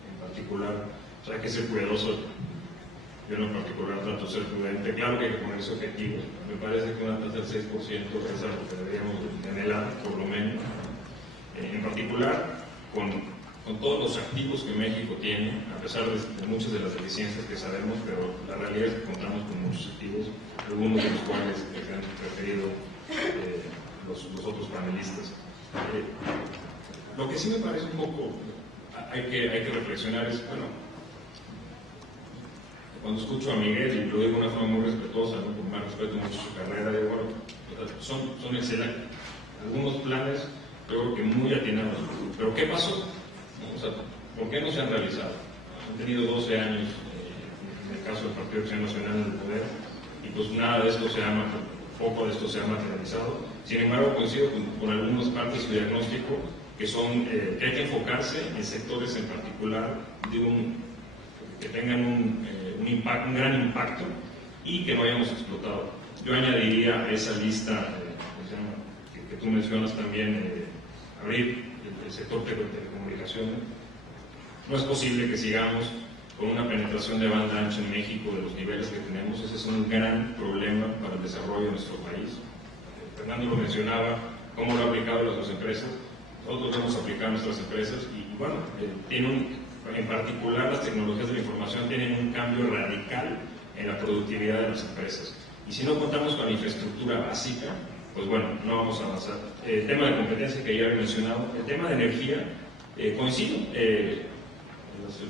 en particular, o sea, hay que ser cuidadoso. Yo en lo particular trato de ser prudente. Claro que hay que ponerse objetivos. Me parece que una tasa del 6% es algo que deberíamos anhelar, por lo menos. En particular, con todos los activos que México tiene, a pesar de muchas de las deficiencias que sabemos, pero la realidad es que contamos con muchos activos, algunos de los cuales han referido los otros panelistas. Lo que sí me parece un poco, hay que reflexionar es, bueno, cuando escucho a Miguel, y lo digo de una forma muy respetuosa, ¿no? Con más respeto mucho su carrera, digo, bueno, son excelentes. Algunos planes, yo creo que muy atinados. Pero ¿qué pasó? O sea, ¿por qué no se han realizado? Han tenido 12 años, en el caso del Partido Acción Nacional, en el poder, y pues nada de esto poco de esto se ha materializado. Sin embargo, coincido con algunas partes de su diagnóstico, que hay que enfocarse en sectores en particular que tengan un gran impacto y que no hayamos explotado. Yo añadiría a esa lista que tú mencionas también, abrir el sector de telecomunicaciones. No es posible que sigamos con una penetración de banda ancha en México de los niveles que tenemos. Ese es un gran problema para el desarrollo de nuestro país. Fernando lo mencionaba, cómo lo ha aplicado a nuestras empresas. Nosotros lo hemos aplicado a nuestras empresas y bueno, en particular las tecnologías de la información tienen un cambio radical en la productividad de las empresas. Y si no contamos con la infraestructura básica, pues bueno, no vamos a avanzar. El tema de competencia que ya había mencionado, el tema de energía, coincido, el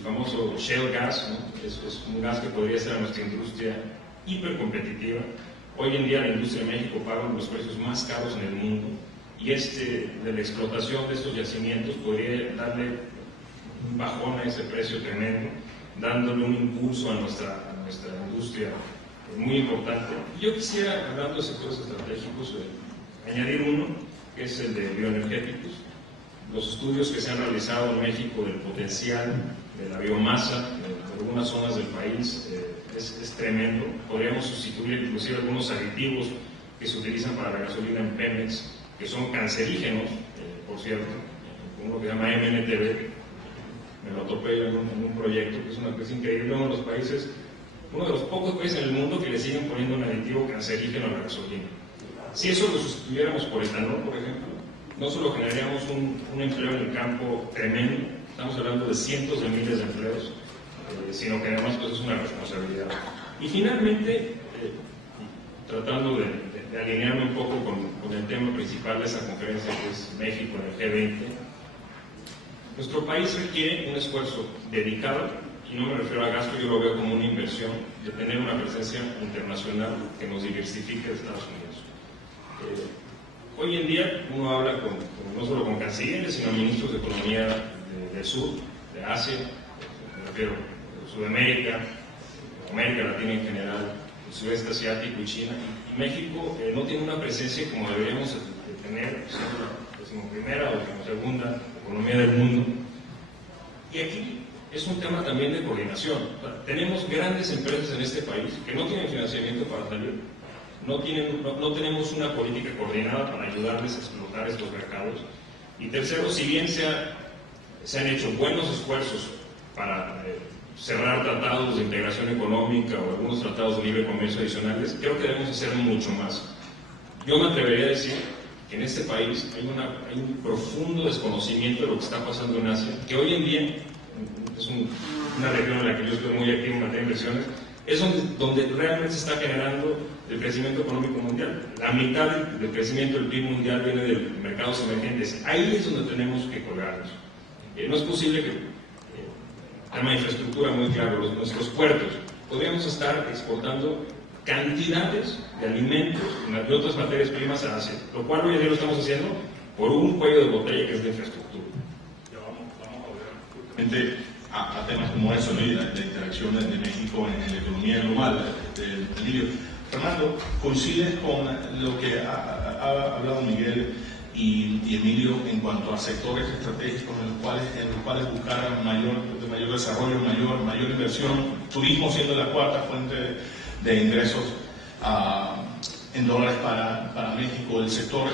famoso shale gas, ¿no? Es un gas que podría ser a nuestra industria hipercompetitiva. Hoy en día la industria de México paga los precios más caros en el mundo y de la explotación de estos yacimientos podría darle un bajón a ese precio tremendo, dándole un impulso a nuestra industria muy importante. Yo quisiera, hablando de sectores estratégicos, añadir uno, que es el de bioenergéticos. Los estudios que se han realizado en México del potencial de la biomasa en algunas zonas del país es tremendo. Podríamos sustituir inclusive algunos aditivos que se utilizan para la gasolina en Pemex, que son cancerígenos, por cierto, uno que se llama MNTB. Me lo topé en un proyecto que es una cosa increíble. Uno de los pocos países en el mundo que le siguen poniendo un aditivo cancerígeno a la gasolina. Si eso lo sustituyéramos por etanol, por ejemplo, no solo generaríamos un empleo en el campo tremendo, estamos hablando de cientos de miles de empleos, sino que además pues, es una responsabilidad. Y finalmente, tratando de alinearme un poco con el tema principal de esa conferencia, que es México en el G20, nuestro país requiere un esfuerzo dedicado, y no me refiero a gasto, yo lo veo como una inversión, de tener una presencia internacional que nos diversifique de Estados Unidos. Hoy en día uno habla no solo con cancilleres, sino ministros de economía del sur, de Asia, me refiero a Sudamérica, América Latina en general, el sudeste asiático y China. Y México no tiene una presencia como deberíamos de tener, siendo la decimoprimera o decimosegunda economía del mundo. Y aquí es un tema también de coordinación. O sea, tenemos grandes empresas en este país que no tienen financiamiento para salir, no tenemos una política coordinada para ayudarles a explotar estos mercados. Y tercero, si bien se han hecho buenos esfuerzos para cerrar tratados de integración económica o algunos tratados de libre comercio adicionales, creo que debemos hacer mucho más. Yo me atrevería a decir que en este país hay un profundo desconocimiento de lo que está pasando en Asia, que hoy en día es una región en la que yo estoy muy activo en materia de inversiones, es donde realmente se está generando el crecimiento económico mundial. La mitad del crecimiento del PIB mundial viene de mercados emergentes. Ahí es donde tenemos que colgarnos. No es posible que, tema de infraestructura muy claro, nuestros puertos, podríamos estar exportando cantidades de alimentos y de otras materias primas a Asia, lo cual hoy en día lo estamos haciendo por un cuello de botella que es de infraestructura. A temas como eso, ¿no? Y la interacción de México en la economía global. Emilio, Fernando, ¿coincides con lo que ha hablado Miguel y Emilio en cuanto a sectores estratégicos en los cuales buscar mayor desarrollo, mayor inversión, turismo siendo la cuarta fuente de ingresos en dólares para México, el sector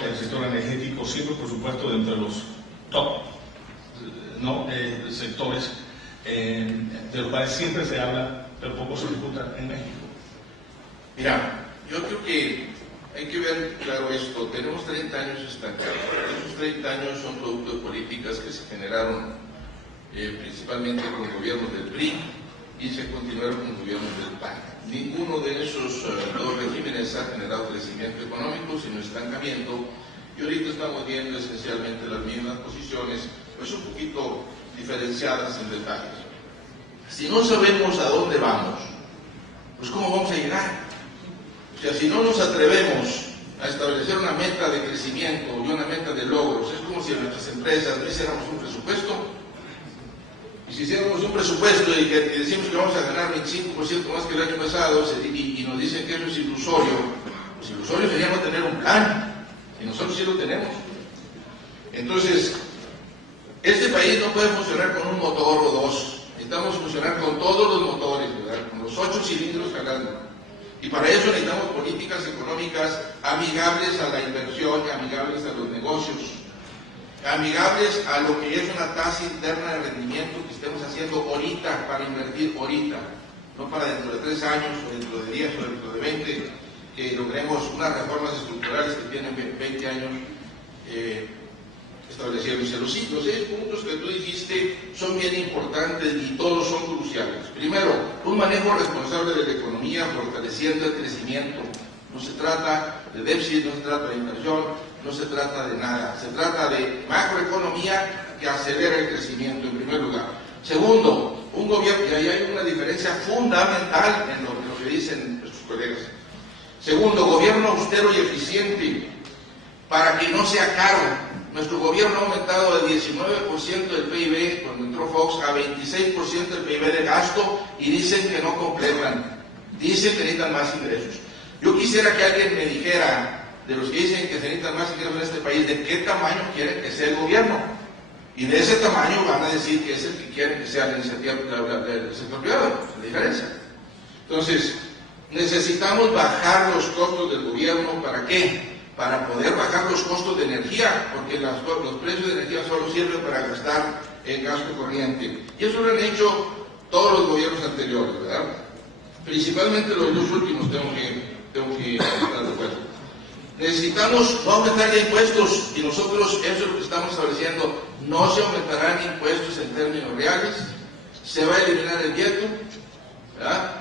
energético siempre, por supuesto, dentro de los top sectores de los cuales siempre se habla, pero poco se ejecuta en México? Mira, yo creo que hay que ver claro esto. Tenemos 30 años estancados. Esos 30 años son producto de políticas que se generaron principalmente con gobiernos del PRI y se continuaron con gobiernos del PAN. Ninguno de esos dos regímenes ha generado crecimiento económico, sino estancamiento. Y ahorita estamos viendo esencialmente las mismas posiciones, pues un poquito diferenciadas en detalles. Si no sabemos a dónde vamos, pues ¿cómo vamos a llegar? O sea, si no nos atrevemos a establecer una meta de crecimiento y una meta de logros, es como si en nuestras empresas no hiciéramos un presupuesto. Y si hiciéramos un presupuesto y decimos que vamos a ganar 25% más que el año pasado y nos dicen que eso es ilusorio, pues ilusorio sería no tener un plan, y nosotros sí lo tenemos. Entonces, este país no puede funcionar con un motor o dos. Necesitamos funcionar con todos los motores, ¿verdad? Con los 8 cilindros jalando. Y para eso necesitamos políticas económicas amigables a la inversión, amigables a los negocios, amigables a lo que es una tasa interna de rendimiento que estemos haciendo ahorita para invertir ahorita, no para dentro de 3 años o dentro de 10 o dentro de 20, que logremos unas reformas estructurales que tienen 20 años estableciéndose. Los 6 puntos que tú dijiste son bien importantes y todos son cruciales. Primero, un manejo responsable de la economía fortaleciendo el crecimiento. No se trata de déficit, no se trata de inversión, no se trata de nada. Se trata de macroeconomía que acelera el crecimiento en primer lugar. Segundo, un gobierno, y ahí hay una diferencia fundamental en lo que dicen sus colegas. Segundo, gobierno austero y eficiente para que no sea caro. Nuestro gobierno ha aumentado de 19% del PIB cuando entró Fox a 26% del PIB de gasto y dicen que no completan. Dicen que necesitan más ingresos. Yo quisiera que alguien me dijera, de los que dicen que se necesitan más ingresos en este país, de qué tamaño quieren que sea el gobierno. Y de ese tamaño van a decir que es el que quieren que sea la iniciativa del sector privado, la diferencia. Entonces, necesitamos bajar los costos del gobierno. ¿Para qué? Para poder bajar los costos de energía, porque los precios de energía solo sirven para gastar en gasto corriente. Y eso lo han hecho todos los gobiernos anteriores, ¿verdad? Principalmente los dos últimos, tengo que estar de acuerdo. Necesitamos no aumentar ya impuestos, y nosotros eso es lo que estamos estableciendo. No se aumentarán impuestos en términos reales, se va a eliminar el veto, ¿verdad?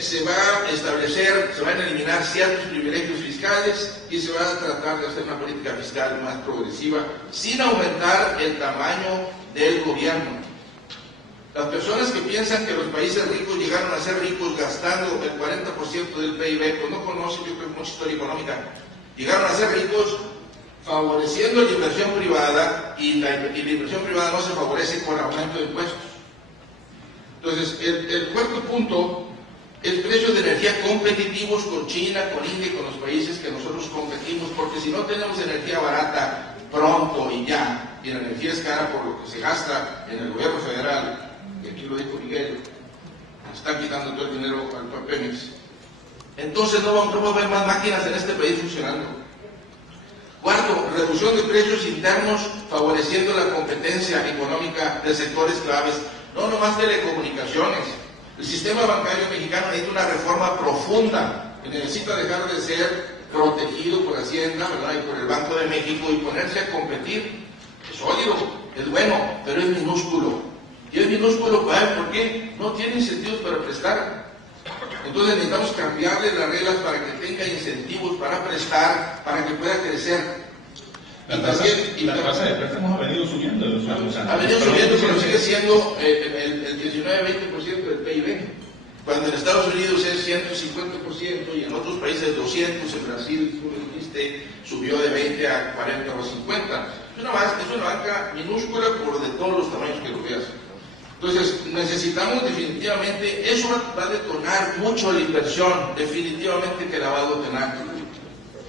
Se van a eliminar ciertos privilegios fiscales y se va a tratar de hacer una política fiscal más progresiva sin aumentar el tamaño del gobierno. Las personas que piensan que los países ricos llegaron a ser ricos gastando el 40% del PIB, pues no conocen, yo creo, mucha historia económica. Llegaron a ser ricos favoreciendo la inversión privada, y la inversión privada no se favorece con aumento de impuestos. Entonces, el cuarto punto es precios de energía competitivos con China, con India y con los países que nosotros competimos, porque si no tenemos energía barata pronto y ya, y la energía es cara por lo que se gasta en el gobierno federal, y aquí lo dijo Miguel, están quitando todo el dinero al Pemex, entonces no va a haber más máquinas en este país funcionando. Cuarto, reducción de precios internos favoreciendo la competencia económica de sectores claves, no nomás telecomunicaciones. El sistema bancario mexicano necesita una reforma profunda, que necesita dejar de ser protegido por Hacienda, ¿verdad?, y por el Banco de México, y ponerse a competir. Es sólido, es bueno, pero es minúsculo. Y es minúsculo, ¿por qué? No tiene incentivos para prestar. Entonces necesitamos cambiarle las reglas para que tenga incentivos para prestar, para que pueda crecer. La tasa de préstamos ha venido subiendo en los últimos años. Ha venido subiendo, pero sigue siendo el 19-20% del PIB. Cuando en Estados Unidos es 150% y en otros países 200%, en Brasil, tú lo dijiste, subió de 20 a 40 o 50. Es una banca minúscula por de todos los tamaños que lo veas. Entonces, necesitamos definitivamente, eso va a detonar mucho la inversión, definitivamente que la va a detonar.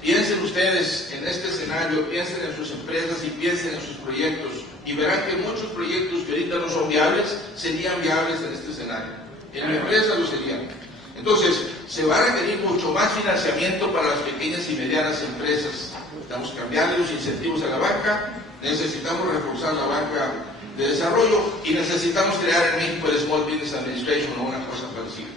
Piensen ustedes en este escenario, piensen en sus empresas y piensen en sus proyectos, y verán que muchos proyectos que ahorita no son viables, serían viables en este escenario. En la empresa lo serían. Entonces, se va a requerir mucho más financiamiento para las pequeñas y medianas empresas. Necesitamos cambiarle los incentivos a la banca, necesitamos reforzar la banca de desarrollo, y necesitamos crear en México el Small Business Administration o una cosa parecida.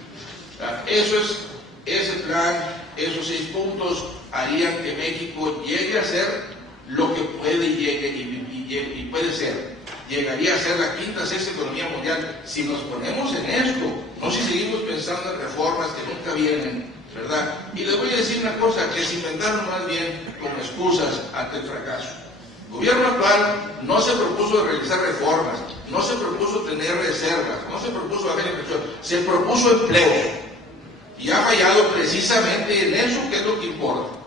Eso es ese plan, esos 6 puntos harían que México llegue a ser lo que puede y puede ser. Llegaría a ser la quinta, sexta economía mundial si nos ponemos en esto, no si seguimos pensando en reformas que nunca vienen, ¿verdad? Y les voy a decir una cosa, que se inventaron más bien como excusas ante el fracaso. El gobierno actual no se propuso realizar reformas, no se propuso tener reservas, no se propuso bajar la inflación, se propuso empleo. Y ha fallado precisamente en eso, que es lo que importa.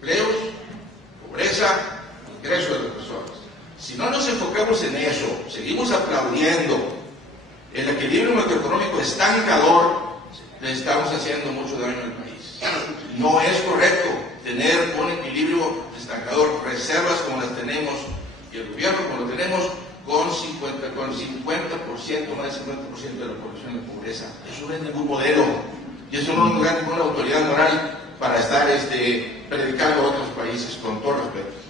Empleos, pobreza, ingreso de las personas. Si no nos enfocamos en eso, seguimos aplaudiendo el equilibrio macroeconómico estancador, le estamos haciendo mucho daño al país. No es correcto tener un equilibrio estancador, reservas como las tenemos, y el gobierno como lo tenemos, con 50%, más del 50% de la población en pobreza. Eso no es ningún modelo, y eso no nos da ninguna autoridad moral para estar predicando a otros países, con todo respeto.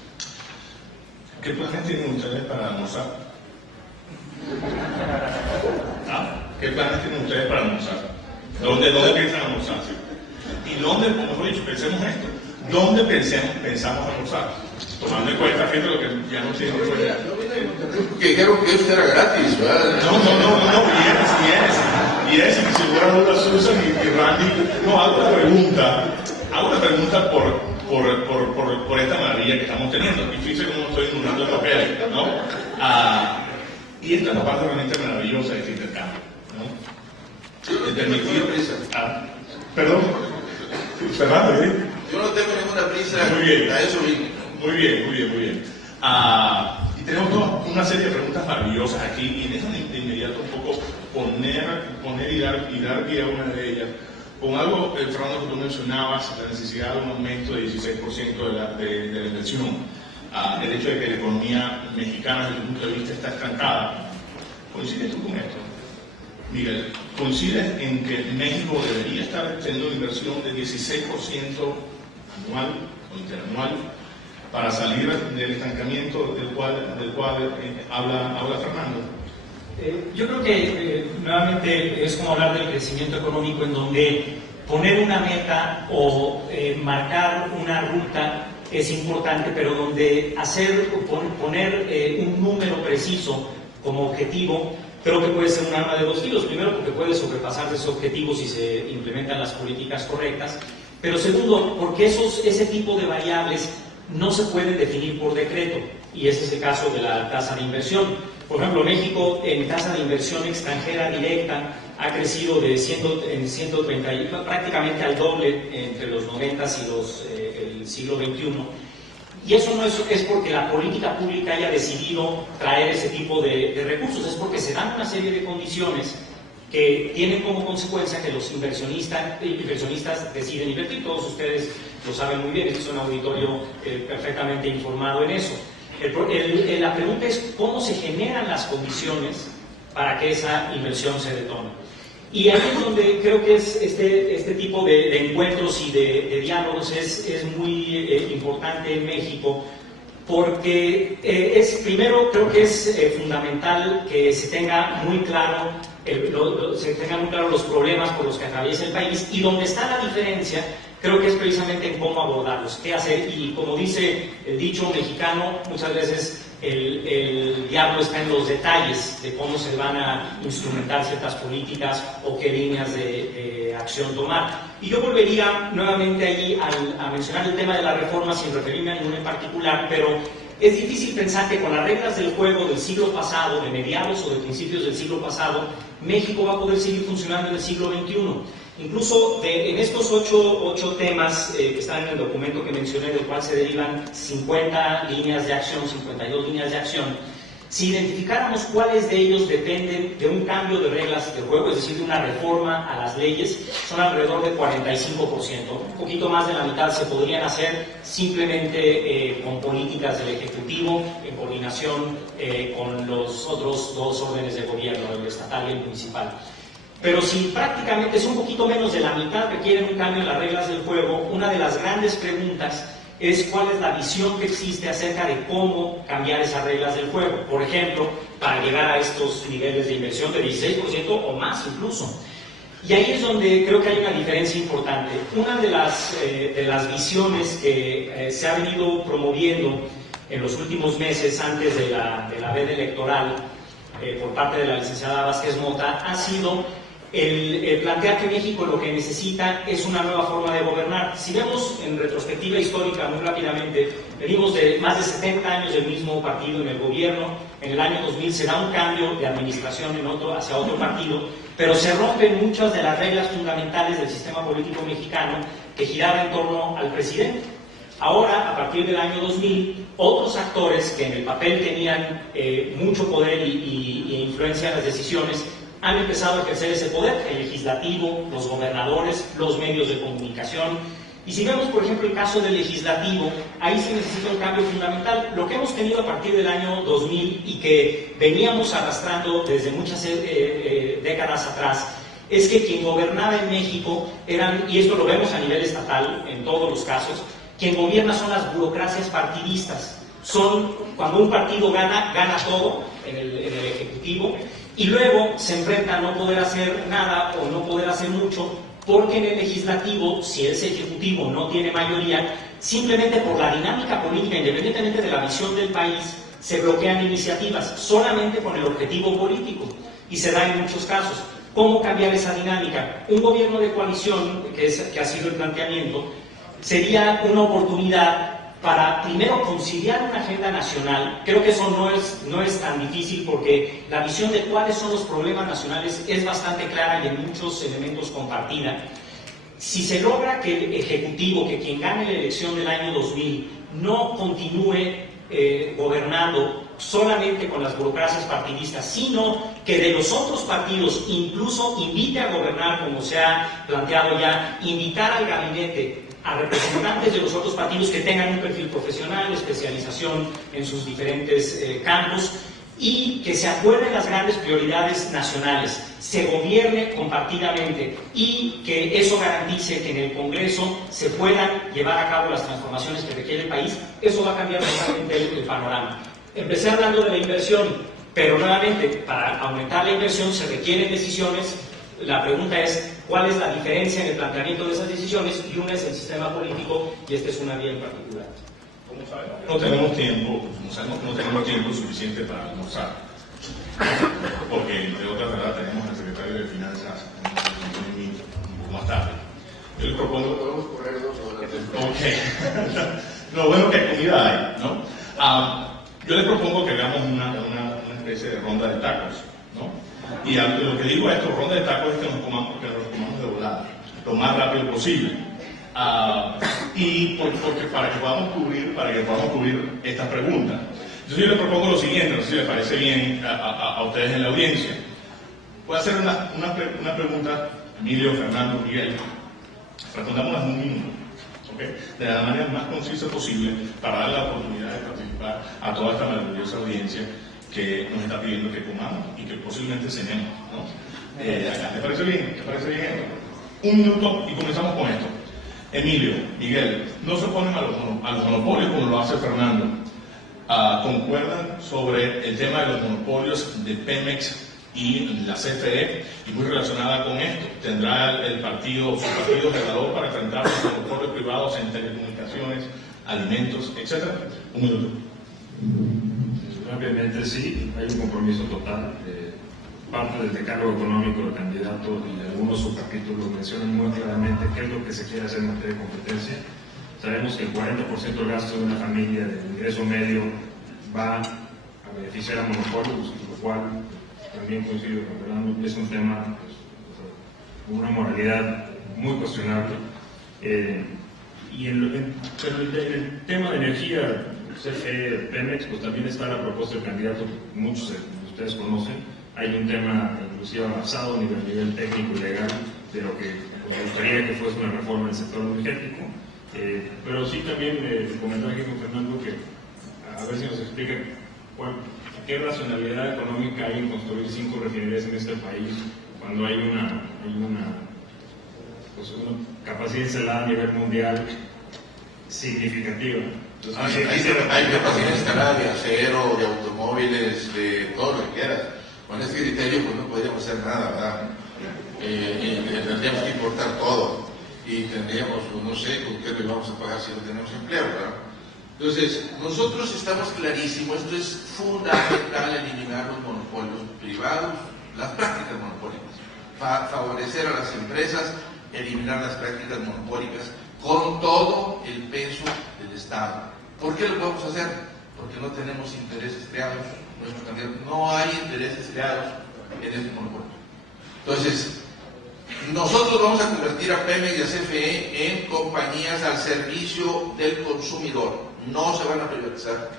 ¿Qué planes tienen ustedes para almorzar? ¿Qué planes tienen ustedes para almorzar? ¿Dónde piensan almorzar? ¿Y dónde, mejor dicho, pensemos esto? ¿Dónde pensamos almorzar? Tomando en cuenta, gente, lo que ya no tiene que ver. Que dijeron que esto era gratis, ¿verdad? No, vienes, y si hubiera duda Susan y Randy, no, hago una pregunta por esta maravilla que estamos teniendo. Y fíjense cómo estoy inundando el papel, ¿no? Y esta es la parte realmente maravillosa de este intercambio, ¿no? Yo no tengo ninguna prisa. Perdón, Fernando, ¿sí? Yo no tengo ninguna prisa. Muy bien. A eso vine. Muy bien. Y tenemos una serie de preguntas maravillosas aquí, y déjenme de inmediato un poco poner y dar pie a una de ellas. con algo, Fernando, que tú mencionabas, la necesidad de un aumento de 16% de la inversión, el hecho de que la economía mexicana desde tu punto de vista está estancada. ¿Coincides tú con esto? Miguel, ¿coincides en que México debería estar teniendo una inversión de 16% anual o interanual para salir del estancamiento del cual habla Fernando? Yo creo que nuevamente es como hablar del crecimiento económico, en donde poner una meta o marcar una ruta es importante, pero donde poner un número preciso como objetivo, creo que puede ser un arma de dos filos. Primero, porque puede sobrepasar ese objetivo si se implementan las políticas correctas, pero segundo, porque ese tipo de variables no se pueden definir por decreto, y ese es el caso de la tasa de inversión. Por ejemplo, México en tasa de inversión extranjera directa ha crecido en 130, prácticamente al doble entre los 90s y el siglo XXI. Y eso no es porque la política pública haya decidido traer ese tipo de recursos, es porque se dan una serie de condiciones que tienen como consecuencia que los inversionistas deciden invertir. Todos ustedes lo saben muy bien, este es un auditorio perfectamente informado en eso. La pregunta es cómo se generan las condiciones para que esa inversión se detone. Y ahí es donde creo que es este tipo de encuentros y de diálogos es muy importante en México, porque primero creo que es fundamental que se tenga muy claro los problemas por los que atraviesa el país, y donde está la diferencia creo que es precisamente en cómo abordarlos, qué hacer. Y como dice el dicho mexicano, muchas veces el diablo está en los detalles de cómo se van a instrumentar ciertas políticas o qué líneas de acción tomar. Y yo volvería nuevamente allí a mencionar el tema de la reforma sin referirme a ninguna en particular, pero es difícil pensar que con las reglas del juego del siglo pasado, de mediados o de principios del siglo pasado, México va a poder seguir funcionando en el siglo XXI. Incluso en estos ocho temas que están en el documento que mencioné, del cual se derivan 50 líneas de acción, 52 líneas de acción, si identificáramos cuáles de ellos dependen de un cambio de reglas del juego, es decir, de una reforma a las leyes, son alrededor del 45%. Un poquito más de la mitad se podrían hacer simplemente con políticas del Ejecutivo, en coordinación con los otros dos órdenes de gobierno, el estatal y el municipal. Pero si prácticamente es un poquito menos de la mitad requieren un cambio en las reglas del juego, una de las grandes preguntas es cuál es la visión que existe acerca de cómo cambiar esas reglas del juego. Por ejemplo, para llegar a estos niveles de inversión de 16% o más incluso. Y ahí es donde creo que hay una diferencia importante. Una de las visiones que se ha venido promoviendo en los últimos meses antes de la veda electoral por parte de la licenciada Vázquez Mota ha sido el plantear que México lo que necesita es una nueva forma de gobernar. Si vemos en retrospectiva histórica muy rápidamente, venimos de más de 70 años del mismo partido en el gobierno. En el año 2000 se da un cambio de administración hacia otro partido, pero se rompen muchas de las reglas fundamentales del sistema político mexicano que giraba en torno al presidente. Ahora, a partir del año 2000, otros actores que en el papel tenían mucho poder y influencia en las decisiones han empezado a ejercer ese poder: el legislativo, los gobernadores, los medios de comunicación. Y si vemos, por ejemplo, el caso del legislativo, ahí se necesita un cambio fundamental. Lo que hemos tenido a partir del año 2000 y que veníamos arrastrando desde muchas décadas atrás, es que quien gobernaba en México y esto lo vemos a nivel estatal en todos los casos, quien gobierna son las burocracias partidistas. Cuando un partido gana todo en el Ejecutivo, y luego se enfrenta a no poder hacer nada o no poder hacer mucho, porque en el legislativo, si ese ejecutivo no tiene mayoría, simplemente por la dinámica política, independientemente de la visión del país, se bloquean iniciativas solamente con el objetivo político, y se da en muchos casos. ¿Cómo cambiar esa dinámica? Un gobierno de coalición, que ha sido el planteamiento, sería una oportunidad para primero conciliar una agenda nacional. Creo que eso no es tan difícil, porque la visión de cuáles son los problemas nacionales es bastante clara y en muchos elementos compartida. Si se logra que el Ejecutivo, que quien gane la elección del año 2000, no continúe gobernando solamente con las burocracias partidistas, sino que de los otros partidos incluso invite a gobernar, como se ha planteado ya, invitar al gabinete a representantes de los otros partidos que tengan un perfil profesional, especialización en sus diferentes campos, y que se acuerden las grandes prioridades nacionales, se gobierne compartidamente y que eso garantice que en el Congreso se puedan llevar a cabo las transformaciones que requiere el país. Eso va a cambiar totalmente el panorama. Empecé hablando de la inversión, pero nuevamente para aumentar la inversión se requieren decisiones. La pregunta es, ¿cuál es la diferencia en el planteamiento de esas decisiones? Y una es el sistema político, y esta es una vía en particular. No tenemos tiempo, no tenemos tiempo suficiente para almorzar, porque entre otras verdad tenemos al secretario de Finanzas un poco más tarde. Yo le propongo... Podemos correr 2 horas. Ok. Lo bueno que hay comida hay, ¿no? Yo le propongo que hagamos una especie de ronda de tacos, ¿no? Y lo que digo a esto, ronda de tacos, es que nos comamos de volada, lo más rápido posible. Y porque para que podamos cubrir estas preguntas. Entonces yo le propongo lo siguiente, no sé si le parece bien a ustedes en la audiencia. Voy a hacer una pregunta, Emilio, Fernando, Miguel. Respondámoslas en un minuto, ¿okay? De la manera más concisa posible, para dar la oportunidad de participar a toda esta maravillosa audiencia que nos está pidiendo que comamos y que posiblemente cenemos, ¿no? ¿Te parece bien? ¿Te parece bien esto? Un minuto y comenzamos con esto. Emilio, Miguel, no se oponen a los monopolios como lo hace Fernando. Concuerdan sobre el tema de los monopolios de Pemex y la CFE, y muy relacionada con esto, ¿tendrá su partido regulador para enfrentar los monopolios privados en telecomunicaciones, alimentos, etcétera? Un minuto. Rápidamente sí, hay un compromiso total. Parte del decálogo económico del candidato y algunos subcapítulos mencionan muy claramente qué es lo que se quiere hacer en materia de competencia. Sabemos que el 40% del gasto de una familia de ingreso medio va a beneficiar a monopolios, lo cual también coincido con Fernando, es un tema, pues, una moralidad muy cuestionable. Pero en el tema de energía, CFE, Pemex, pues también está la propuesta del candidato, muchos de ustedes conocen. Hay un tema inclusive avanzado a nivel técnico y legal de lo que me gustaría que fuese una reforma en el sector energético, pero sí también comentaba aquí con Fernando que a ver si nos explica qué racionalidad económica hay en construir 5 refinerías en este país cuando hay una capacidad instalada a nivel mundial significativa. Entonces, hay capacidad instalada de acero, de automóviles, de todo lo que quieras. Con este criterio pues no podríamos hacer nada, ¿verdad? Tendríamos que importar todo y tendríamos, pues, no sé, con qué le vamos a pagar si no tenemos empleo, ¿verdad? Entonces, nosotros estamos clarísimos, esto es fundamental, eliminar los monopolios privados, las prácticas monopólicas, favorecer a las empresas, eliminar las prácticas monopólicas con todo el peso del Estado. ¿Por qué lo podemos hacer? Porque no tenemos intereses creados. No hay intereses creados en este monopolio. Entonces, nosotros vamos a convertir a Pemex y a CFE en compañías al servicio del consumidor. No se van a privatizar,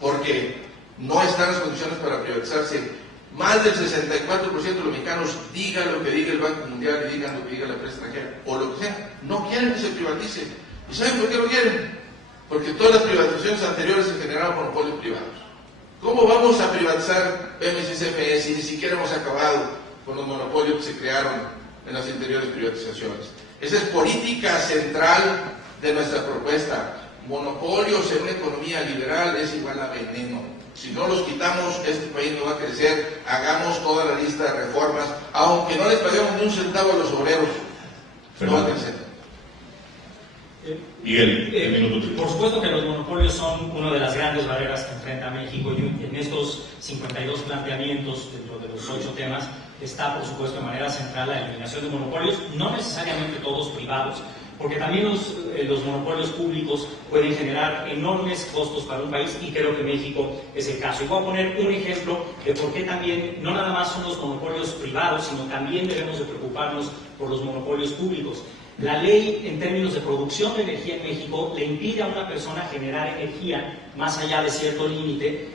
porque no están las condiciones para privatizarse. Más del 64% de los mexicanos, diga lo que diga el Banco Mundial y digan lo que diga la empresa extranjera, o lo que sea, no quieren que se privatice. ¿Y saben por qué lo quieren? Porque todas las privatizaciones anteriores se generaron monopolios privados. ¿Cómo vamos a privatizar Pemex y CFE si ni siquiera hemos acabado con los monopolios que se crearon en las anteriores privatizaciones? Esa es política central de nuestra propuesta. Monopolios en una economía liberal es igual a veneno. Si no los quitamos, este país no va a crecer. Hagamos toda la lista de reformas, aunque no les paguemos ni un centavo a los obreros, no va a crecer. Miguel, por supuesto que los monopolios son una de las grandes barreras que enfrenta México, y en estos 52 planteamientos, dentro de los 8 temas, está por supuesto de manera central la eliminación de monopolios, no necesariamente todos privados, porque también los monopolios públicos pueden generar enormes costos para un país, y creo que México es el caso. Y voy a poner un ejemplo de por qué también no nada más son los monopolios privados, sino también debemos de preocuparnos por los monopolios públicos. La ley, en términos de producción de energía en México, le impide a una persona generar energía más allá de cierto límite,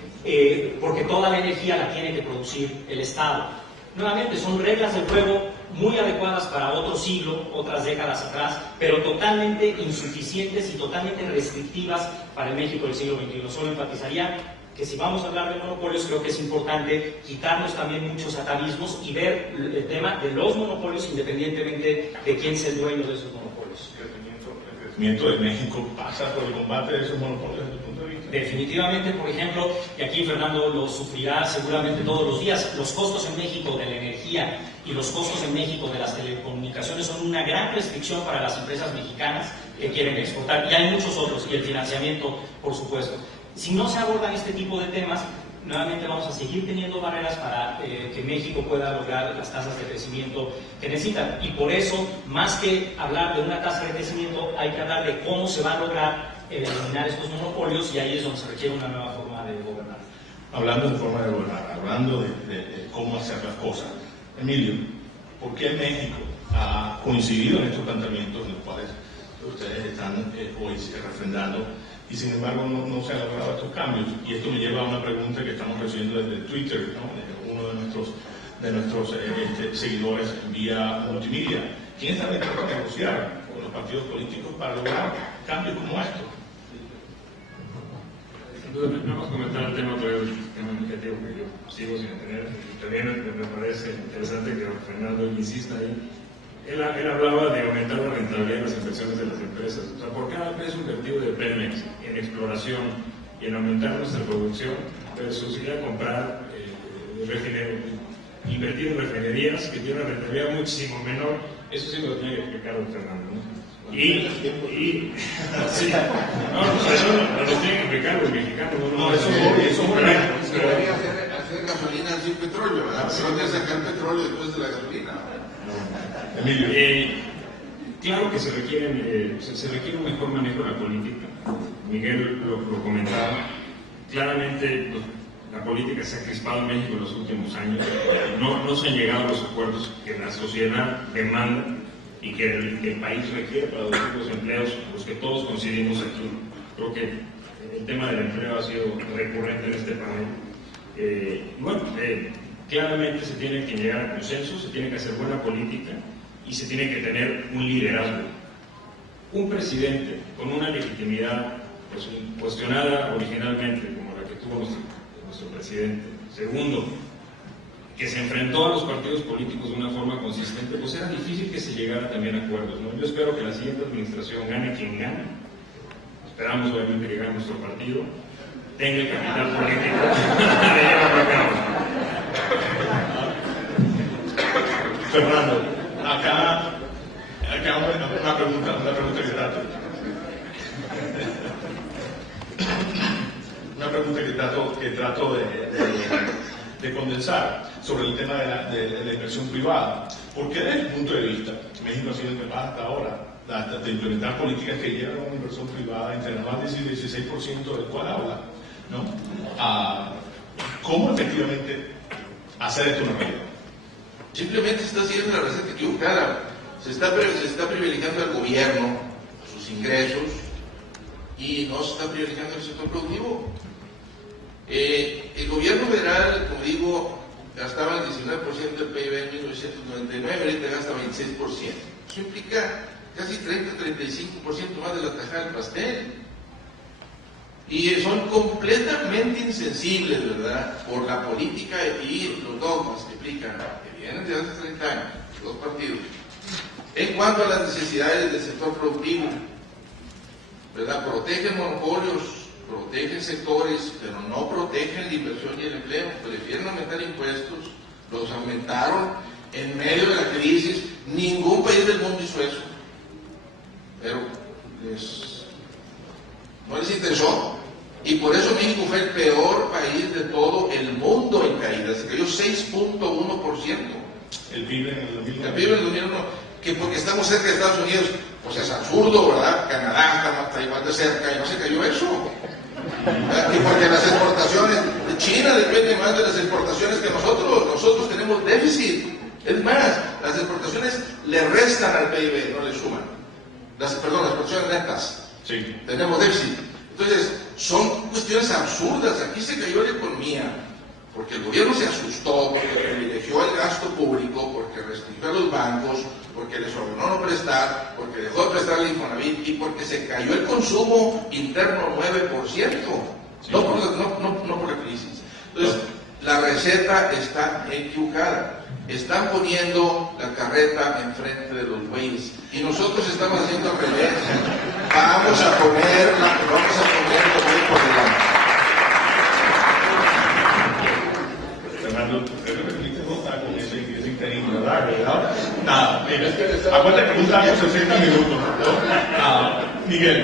porque toda la energía la tiene que producir el Estado. Nuevamente, son reglas del juego muy adecuadas para otro siglo, otras décadas atrás, pero totalmente insuficientes y totalmente restrictivas para el México del siglo XXI. Solo enfatizaría que si vamos a hablar de monopolios, creo que es importante quitarnos también muchos atavismos y ver el tema de los monopolios independientemente de quién es el dueño de esos monopolios. El crecimiento de México pasa por el combate de esos monopolios desde tu punto de vista. Definitivamente, por ejemplo, y aquí Fernando lo sufrirá seguramente todos los días, los costos en México de la energía y los costos en México de las telecomunicaciones son una gran restricción para las empresas mexicanas que quieren exportar, y hay muchos otros, y el financiamiento, por supuesto. Si no se abordan este tipo de temas, nuevamente vamos a seguir teniendo barreras para que México pueda lograr las tasas de crecimiento que necesitan. Y por eso, más que hablar de una tasa de crecimiento, hay que hablar de cómo se va a lograr eliminar estos monopolios, y ahí es donde se requiere una nueva forma de gobernar. Hablando de forma de gobernar, hablando de cómo hacer las cosas, Emilio, ¿por qué México ha coincidido en estos planteamientos en los cuales ustedes están hoy refrendando, y sin embargo no se han logrado estos cambios? Y esto me lleva a una pregunta que estamos recibiendo desde Twitter, ¿no? Uno de nuestros seguidores vía multimedia. ¿Quién está dispuesto a negociar con los partidos políticos para lograr cambios como estos? Entonces, vamos a comentar el tema otra vez, el tema energético que yo sigo sin entender. También me parece interesante que Fernando insista ahí. Él hablaba de aumentar la rentabilidad de las inversiones de las empresas. O sea, por cada peso invertido de Pemex en exploración y en aumentar nuestra producción, versus ir a comprar, invertir en refinerías que tienen una rentabilidad muchísimo menor, eso sí lo tiene que explicar don Fernando, ¿no? Sí, no, eso no lo tiene que explicar los mexicanos. No, eso es Debería hacer gasolina sin petróleo, ¿verdad? Pero de sacar petróleo después de la gasolina. Emilio. Claro que se requiere un mejor manejo de la política. Miguel lo comentaba. Claramente la política se ha crispado en México en los últimos años. No se han llegado a los acuerdos que la sociedad demanda y que el país requiere para los tipos de empleos, los que todos coincidimos aquí. Creo que el tema del empleo ha sido recurrente en este panel. Claramente se tiene que llegar a consenso, se tiene que hacer buena política y se tiene que tener un liderazgo. Un presidente con una legitimidad pues, cuestionada originalmente, como la que tuvo nuestro presidente. Segundo, que se enfrentó a los partidos políticos de una forma consistente, pues era difícil que se llegara también a acuerdos, ¿no? Yo espero que la siguiente administración gane quien gane. Esperamos obviamente que gane nuestro partido, tenga el capital político de llevarlo a cabo. Fernando, acá una pregunta que trato. Una pregunta que trato de condensar sobre el tema de la inversión privada. ¿Por qué desde el punto de vista, México ha sido capaz hasta ahora de implementar políticas que llevan a una inversión privada entre el más del 16% del cual habla, ¿no? ¿Cómo efectivamente hacer esto una realidad? Simplemente se está haciendo la receta equivocada. Se está privilegiando al gobierno, sus ingresos, y no se está privilegiando el sector productivo. El gobierno federal, como digo, gastaba el 19% del PIB en 1999, ahorita gasta 26%. Eso implica casi 30-35% más de la tajada del pastel. Y son completamente insensibles, ¿verdad?, por la política y los dogmas que aplican, que vienen de hace 30 años, los partidos, en cuanto a las necesidades del sector productivo, ¿verdad? Protegen monopolios, protegen sectores, pero no protegen la inversión y el empleo. Prefieren aumentar impuestos, los aumentaron en medio de la crisis. Ningún país del mundo hizo eso, pero no les interesó. Y por eso México fue el peor país de todo el mundo en caída. Se cayó 6.1%. El PIB en el 2001. El PIB en el 2001, que porque estamos cerca de Estados Unidos, pues es absurdo, ¿verdad? Canadá está igual de cerca y no se cayó eso. Y porque las exportaciones, China depende más de las exportaciones que nosotros tenemos déficit. Es más, las exportaciones le restan al PIB, no le suman. Las exportaciones netas. Sí. Tenemos déficit. Entonces, son cuestiones absurdas. Aquí se cayó la economía porque el gobierno se asustó, porque privilegió el gasto público, porque restringió a los bancos, porque les ordenó no prestar, porque dejó de prestar el Infonavit y porque se cayó el consumo interno 9%. Sí. No por la crisis. Entonces, la receta está equivocada. Están poniendo la carreta enfrente de los bueyes y nosotros estamos haciendo al revés. Vamos a poner el buey por delante. Fernando, creo que permite votar con ese interino, ¿verdad? Nada, mira, acuérdate que preguntamos 60 minutos, ¿no? Miguel,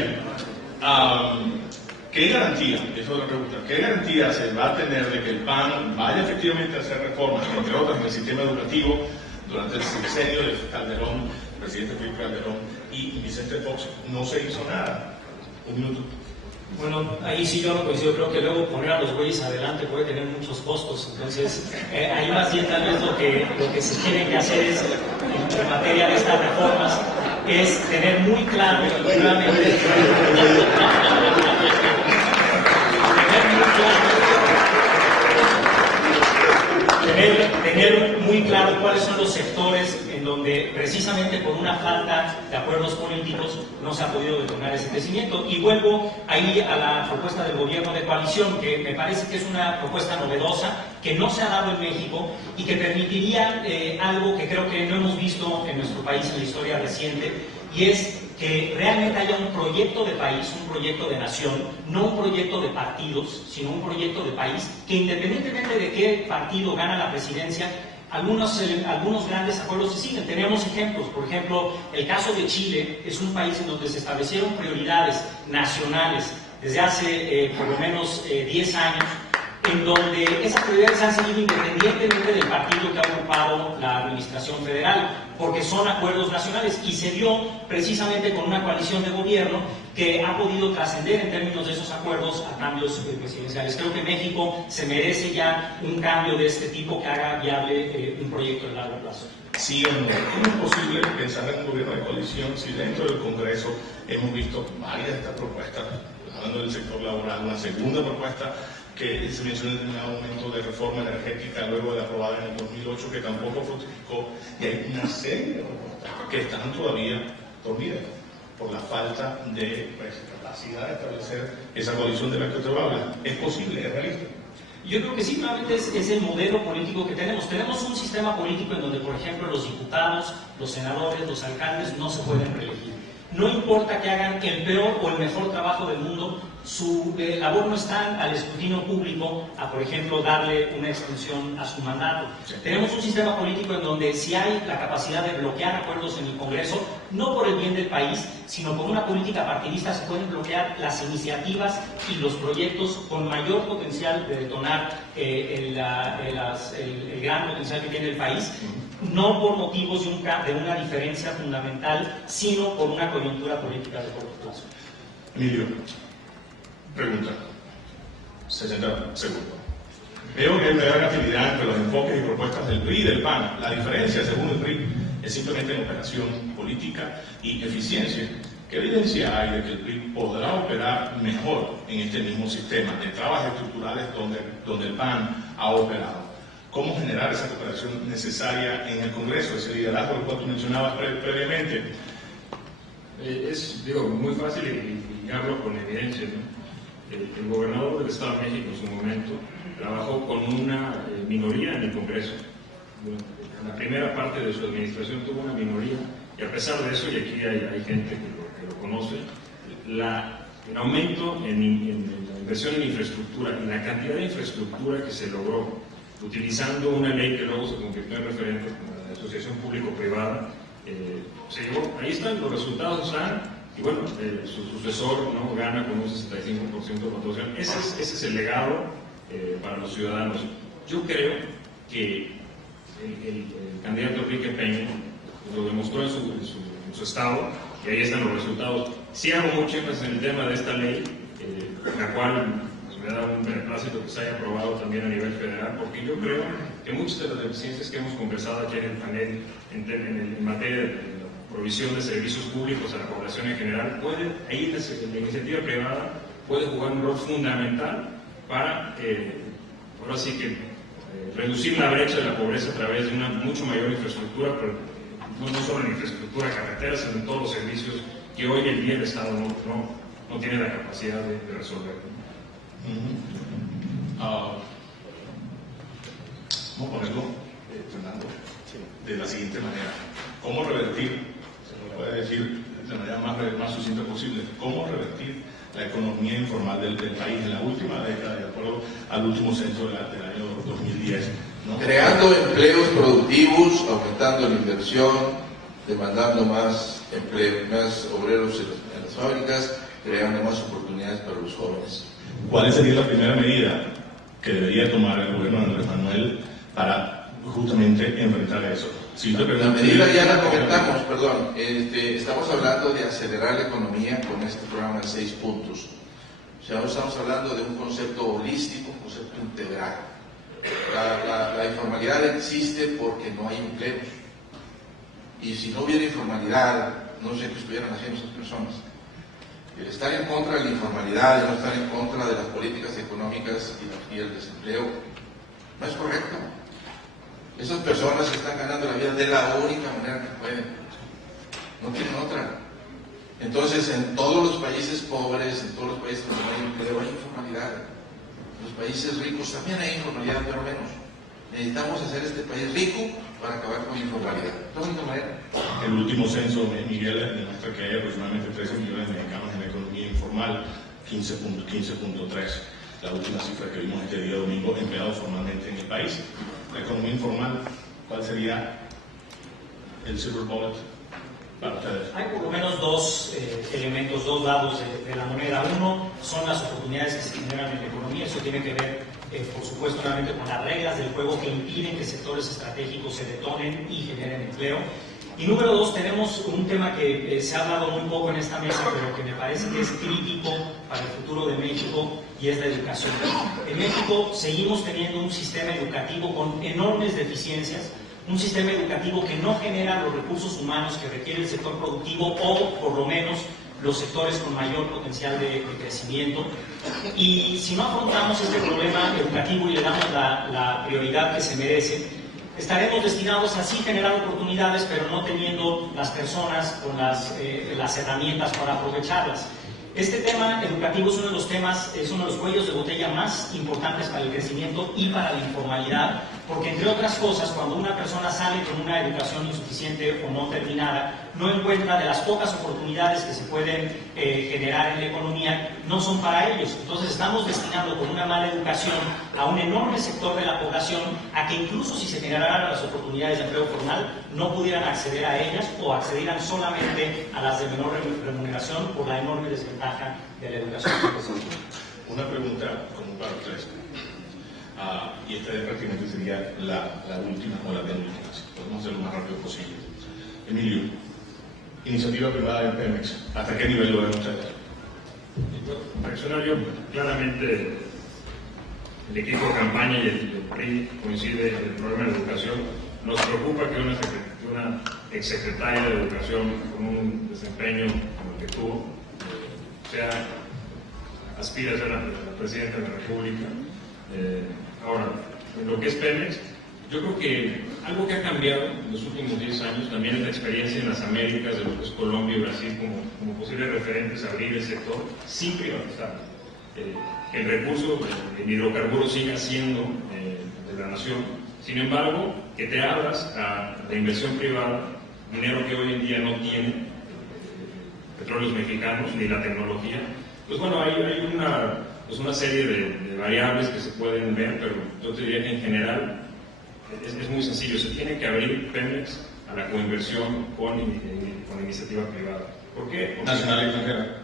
¿qué garantía, eso es la pregunta, qué garantía se va a tener de que el PAN vaya efectivamente a hacer reformas, entre otras, en el sistema educativo durante el sexenio de Calderón, el presidente Felipe Calderón y Vicente Fox? No se hizo nada. Un minuto. Bueno, ahí sí yo no coincido, creo que luego poner a los bueyes adelante puede tener muchos costos, entonces ahí más bien tal vez lo que se tiene que hacer es, en materia de estas reformas, es tener muy claro, nuevamente, tener muy claro cuáles son los sectores en donde precisamente por una falta de acuerdos políticos no se ha podido detonar ese crecimiento. Y vuelvo ahí a la propuesta del gobierno de coalición, que me parece que es una propuesta novedosa, que no se ha dado en México y que permitiría algo que creo que no hemos visto en nuestro país en la historia reciente, y es que realmente haya un proyecto de país, un proyecto de nación, no un proyecto de partidos, sino un proyecto de país, que independientemente de qué partido gana la presidencia, algunos grandes acuerdos se siguen. Tenemos ejemplos, por ejemplo, el caso de Chile es un país en donde se establecieron prioridades nacionales desde hace por lo menos 10 años, en donde esas prioridades han seguido independientemente del partido que ha ocupado la administración federal, porque son acuerdos nacionales, y se dio precisamente con una coalición de gobierno que ha podido trascender en términos de esos acuerdos a cambios presidenciales. Creo que México se merece ya un cambio de este tipo que haga viable un proyecto de largo plazo. ¿Sí o no? ¿Cómo es posible pensar en un gobierno de coalición si dentro del Congreso hemos visto varias de estas propuestas, hablando del sector laboral, una segunda propuesta que se menciona en un momento de reforma energética luego de aprobada en el 2008 que tampoco fructificó, y hay una serie de propuestas que están todavía dormidas por la falta de capacidad de establecer esa coalición de la que usted habla? ¿Es posible? ¿Es realista? Yo creo que sí, realmente es el modelo político que tenemos. Tenemos un sistema político en donde, por ejemplo, los diputados, los senadores, los alcaldes no se pueden reelegir. No importa que hagan el peor o el mejor trabajo del mundo, su labor no está al escrutinio público a, por ejemplo, darle una extensión a su mandato. Sí. Tenemos un sistema político en donde si hay la capacidad de bloquear acuerdos en el Congreso, no por el bien del país, sino con una política partidista se pueden bloquear las iniciativas y los proyectos con mayor potencial de detonar el gran potencial que tiene el país, no por motivos de una diferencia fundamental, sino por una coyuntura política de corto plazo. Emilio, pregunta, 60 segundos. Veo que hay una gran afinidad entre los enfoques y propuestas del PRI y del PAN. La diferencia, según el PRI, es simplemente en operación política y eficiencia. ¿Qué evidencia hay de que el PRI podrá operar mejor en este mismo sistema de trabas estructurales donde el PAN ha operado? ¿Cómo generar esa cooperación necesaria en el Congreso, ese liderazgo que tú mencionabas previamente? Es muy fácil y hablo con evidencia, ¿no? El gobernador del Estado de México en su momento trabajó con una minoría en el Congreso. En la primera parte de su administración tuvo una minoría, y a pesar de eso, y aquí hay gente que lo conoce, el aumento en la inversión en infraestructura, en la cantidad de infraestructura que se logró, utilizando una ley que luego se convirtió en referente, como la de asociación público-privada, se llevó. Ahí están, los resultados están, y bueno, su sucesor, ¿no?, gana con un 65% de votación. Ese es el legado para los ciudadanos. Yo creo que el candidato Enrique Peña lo demostró en su estado, y ahí están los resultados. Sí hago mucho énfasis en el tema de esta ley, la cual da un beneplácito que se haya aprobado también a nivel federal, porque yo creo que muchas de las deficiencias que hemos conversado aquí en el panel en materia de provisión de servicios públicos a la población en general, ahí la iniciativa privada puede jugar un rol fundamental para, ahora sí que, reducir la brecha de la pobreza a través de una mucho mayor infraestructura, pero no solo en infraestructura carretera, sino en todos los servicios que hoy en día el Estado no tiene la capacidad de resolver. Vamos a ponerlo, Fernando, de la siguiente manera. ¿Cómo revertir, se lo puede decir de la manera más sucinta posible, cómo revertir la economía informal del país en la última década, de acuerdo al último censo del año 2010? ¿No? Creando empleos productivos, aumentando la inversión, demandando más empleo, más obreros en las fábricas, creando más oportunidades para los jóvenes. ¿Cuál sería la primera medida que debería tomar el gobierno de Andrés Manuel para justamente enfrentar eso? Si la medida ya la comentamos, perdón. Estamos hablando de acelerar la economía con este programa de 6 puntos. O sea, estamos hablando de un concepto holístico, un concepto integral. La informalidad existe porque no hay empleos. Y si no hubiera informalidad, no sé que estuvieran haciendo esas personas. El estar en contra de la informalidad, el no estar en contra de las políticas económicas y el desempleo, no es correcto. Esas personas están ganando la vida de la única manera que pueden, no tienen otra. Entonces, en todos los países pobres, en todos los países donde no hay empleo, hay informalidad. En los países ricos también hay informalidad, pero menos. Necesitamos hacer este país rico para acabar con la informalidad. Es la única manera. El último censo, Miguel, demuestra que hay aproximadamente 13 millones de mexicanos en la economía informal, 15.3. La última cifra que vimos este día domingo, empleados formalmente en el país. La economía informal, ¿cuál sería el silver bullet para ustedes? Hay por lo menos dos elementos, dos lados de la moneda. Uno son las oportunidades que se generan en la economía. Eso tiene que ver, por supuesto, nuevamente con las reglas del juego que impiden que sectores estratégicos se detonen y generen empleo. Y número dos, tenemos un tema que se ha hablado muy poco en esta mesa, pero que me parece que es crítico para el futuro de México, y es la educación. En México seguimos teniendo un sistema educativo con enormes deficiencias, un sistema educativo que no genera los recursos humanos que requiere el sector productivo, o por lo menos los sectores con mayor potencial de crecimiento. Y si no afrontamos este problema educativo y le damos la prioridad que se merece, estaremos destinados a sí generar oportunidades, pero no teniendo las personas con las herramientas para aprovecharlas. Este tema educativo es uno de los temas, es uno de los cuellos de botella más importantes para el crecimiento y para la informalidad, porque entre otras cosas, cuando una persona sale con una educación insuficiente o no terminada, no encuentra de las pocas oportunidades que se pueden generar en la economía, no son para ellos. Entonces estamos destinando con una mala educación a un enorme sector de la población a que incluso si se generaran las oportunidades de empleo formal, no pudieran acceder a ellas o accedieran solamente a las de menor remuneración por la enorme desventaja de la educación. Una pregunta común para ustedes. Y esta prácticamente sería la última o la penúltima. Podemos hacerlo lo más rápido posible. Emilio, iniciativa privada en Pemex, ¿hasta qué nivel lo ven ustedes? Reaccionar yo, claramente el equipo de campaña y el PRI coincide en el problema de la educación. Nos preocupa que una exsecretaria de Educación con un desempeño como el que tuvo aspira a ser la presidenta de la República. Ahora, en lo que es Pemex, yo creo que algo que ha cambiado en los últimos 10 años también es la experiencia en las Américas de lo que es Colombia y Brasil como posibles referentes a abrir el sector sin privatizar. Que el recurso, el hidrocarburo siga siendo de la nación. Sin embargo, que te abras a la inversión privada, dinero que hoy en día no tiene petróleos mexicanos ni la tecnología. Pues bueno, hay una serie de variables que se pueden ver, pero yo te diría que en general es muy sencillo. Se tiene que abrir Pemex a la coinversión con iniciativa privada. ¿Por qué? Porque nacional y extranjera.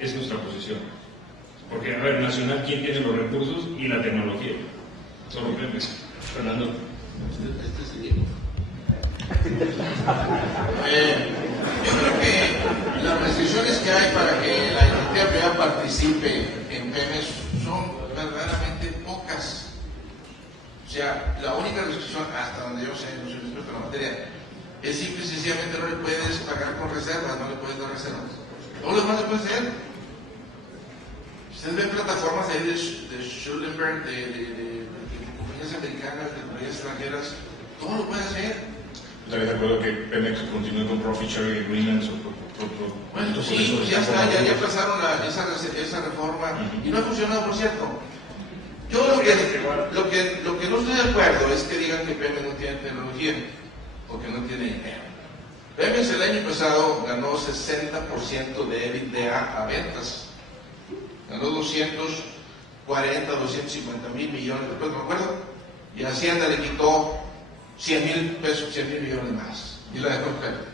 Es nuestra posición. Porque, a ver, nacional, ¿quién tiene los recursos y la tecnología? Solo Pemex. Fernando. Este es el hijo. Yo creo que las restricciones que hay para que la iniciativa privada participe en Pemex verdaderamente pocas. O sea, la única restricción, hasta donde yo sé, no soy experto en la materia, es simple y sencillamente no le puedes pagar con reservas, no le puedes dar reservas. Todo lo demás lo puedes hacer. Ustedes ven plataformas ahí de Schulenberg, de compañías americanas, de compañías extranjeras, todo lo puede hacer. ¿Estarías de acuerdo que Pemex continúe con profit sharing agreements? Bueno, sí, pues ya está, ya pasaron esa reforma y no ha funcionado, por cierto. Yo lo que no estoy de acuerdo es que digan que Pemex no tiene tecnología o que no tiene dinero. Pemex el año pasado ganó 60% de EBITDA a ventas. Ganó 240, 250 mil millones de pesos, no me acuerdo. Y Hacienda le quitó 100 mil pesos, 100 mil millones más. Y la dejó en pérdida.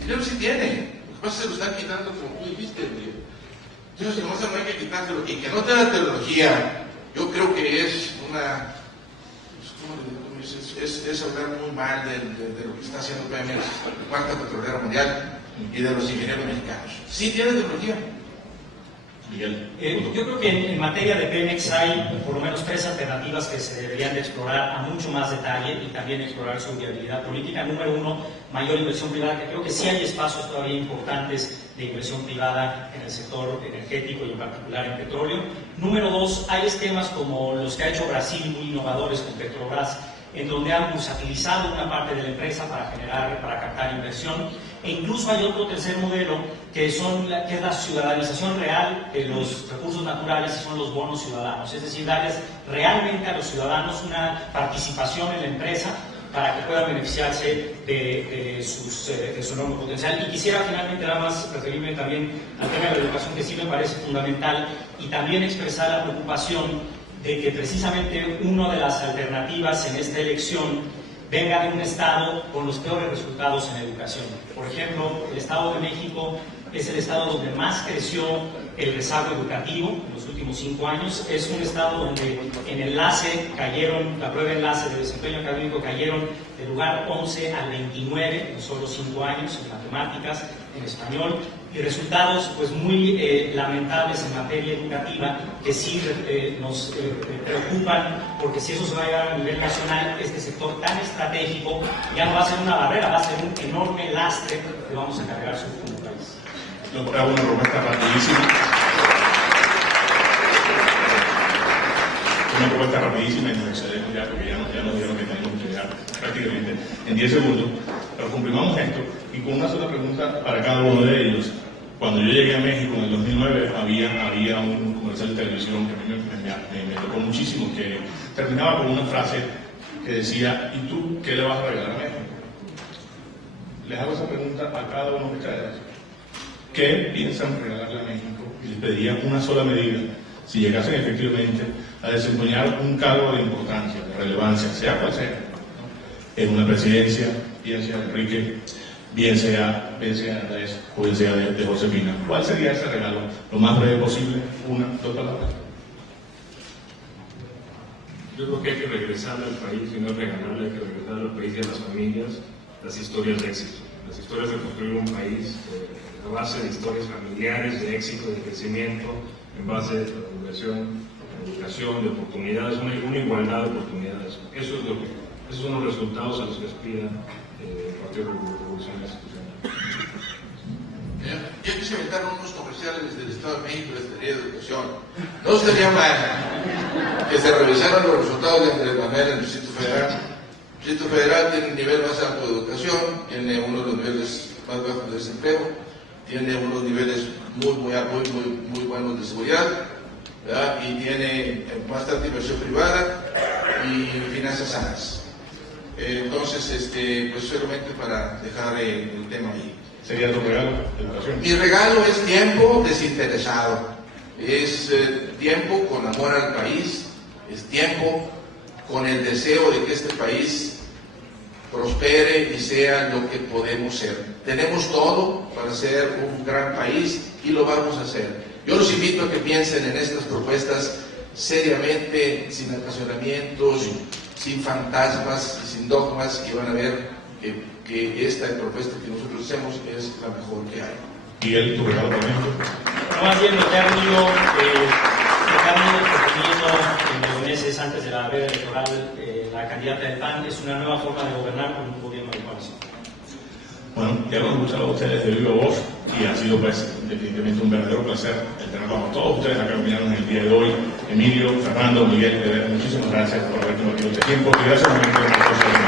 Dinero sí tiene. Lo que pasa es que se lo están quitando como tú dijiste. Entonces, no hay que quitárselo. Y que no tenga tecnología, yo creo que es una. Es hablar muy mal de lo que está haciendo Pemex, la cuarta petrolera mundial, y de los ingenieros mexicanos. Sí tiene tecnología. Miguel. Yo creo que en materia de Pemex hay por lo menos 3 alternativas que se deberían de explorar a mucho más detalle y también explorar su viabilidad política. Número 1, mayor inversión privada, que creo que sí hay espacios todavía importantes de inversión privada en el sector energético y en particular en petróleo. Número 2, hay esquemas como los que ha hecho Brasil, muy innovadores con Petrobras, en donde han bursatilizado una parte de la empresa para captar inversión, e incluso hay otro tercer modelo que es la ciudadanización real de los recursos naturales, y son los bonos ciudadanos, es decir, darles realmente a los ciudadanos una participación en la empresa para que puedan beneficiarse de su enorme potencial. Y quisiera finalmente nada más referirme también al tema de la educación, que sí me parece fundamental, y también expresar la preocupación de que precisamente una de las alternativas en esta elección venga de un estado con los peores resultados en educación. Por ejemplo, el Estado de México es el estado donde más creció el rezago educativo en los últimos 5 años. Es un estado donde en enlace cayeron, la prueba de enlace de desempeño académico cayeron del lugar 11 al 29 en solo 5 años, en matemáticas, en español, y resultados pues muy lamentables en materia educativa, que sí nos preocupan, porque si eso se va a llevar a nivel nacional, este sector tan estratégico ya no va a ser una barrera, va a ser un enorme lastre que vamos a cargar sobre el país. No, hago una propuesta rapidísima. Una propuesta rapidísima y nos excedemos ya, porque ya nos dieron que tenemos que llegar prácticamente en 10 segundos. Pero comprimamos esto y con una sola pregunta para cada uno de ellos. Cuando yo llegué a México en el 2009 había un comercial de televisión que a mí me tocó muchísimo, que terminaba con una frase que decía: ¿y tú qué le vas a regalar a México? Les hago esa pregunta a cada uno de ustedes. ¿Qué piensan regalarle a México? Y les pediría una sola medida. Si llegasen efectivamente a desempeñar un cargo de importancia, de relevancia, sea cual sea, en una presidencia, bien sea de Enrique, bien sea de Andrés o bien sea de Josefina, ¿cuál sería ese regalo? Lo más breve posible, 1, 2 palabras. Yo creo que hay que regresarle al país, y no regalarle, hay que regresarle al país y a las familias las historias de éxito, las historias de construir un país a base de historias familiares, de éxito, de crecimiento, en base a la inversión, la educación, de oportunidades, una igualdad de oportunidades. Esos son los resultados a los que aspira el Partido Revolucionario Institucional. Yo quise inventar unos comerciales del Estado de México, de la Secretaría de Educación. No sería mal que se revisaran los resultados de Andrés Manuel en el Distrito Federal. El Distrito Federal tiene el nivel más alto de educación, tiene uno de los niveles más bajos de desempleo, tiene unos niveles muy buenos de seguridad, ¿verdad? Y tiene bastante inversión privada y finanzas sanas. Entonces, pues solamente para dejar el tema ahí. ¿Sería tu regalo? Educación. Mi regalo es tiempo desinteresado, es tiempo con amor al país, es tiempo con el deseo de que este país prospere y sea lo que podemos ser. Tenemos todo para ser un gran país y lo vamos a hacer. Yo los invito a que piensen en estas propuestas seriamente, sin apasionamientos, sin fantasmas, sin dogmas, y van a ver que esta propuesta que nosotros hacemos es la mejor que hay. Miguel, tu regalo también. No, más bien lo que ha venido explicando, proponiendo en los meses antes de la veda electoral la candidata del PAN es una nueva forma de gobernar con un gobierno de coalición. Bueno, ya lo he escuchado a ustedes de viva voz y ha sido pues definitivamente un verdadero placer el tenerlos a todos ustedes acá opinando en el día de hoy. Emilio, Fernando, Miguel, muchísimas gracias por haber compartido este tiempo y gracias a todos.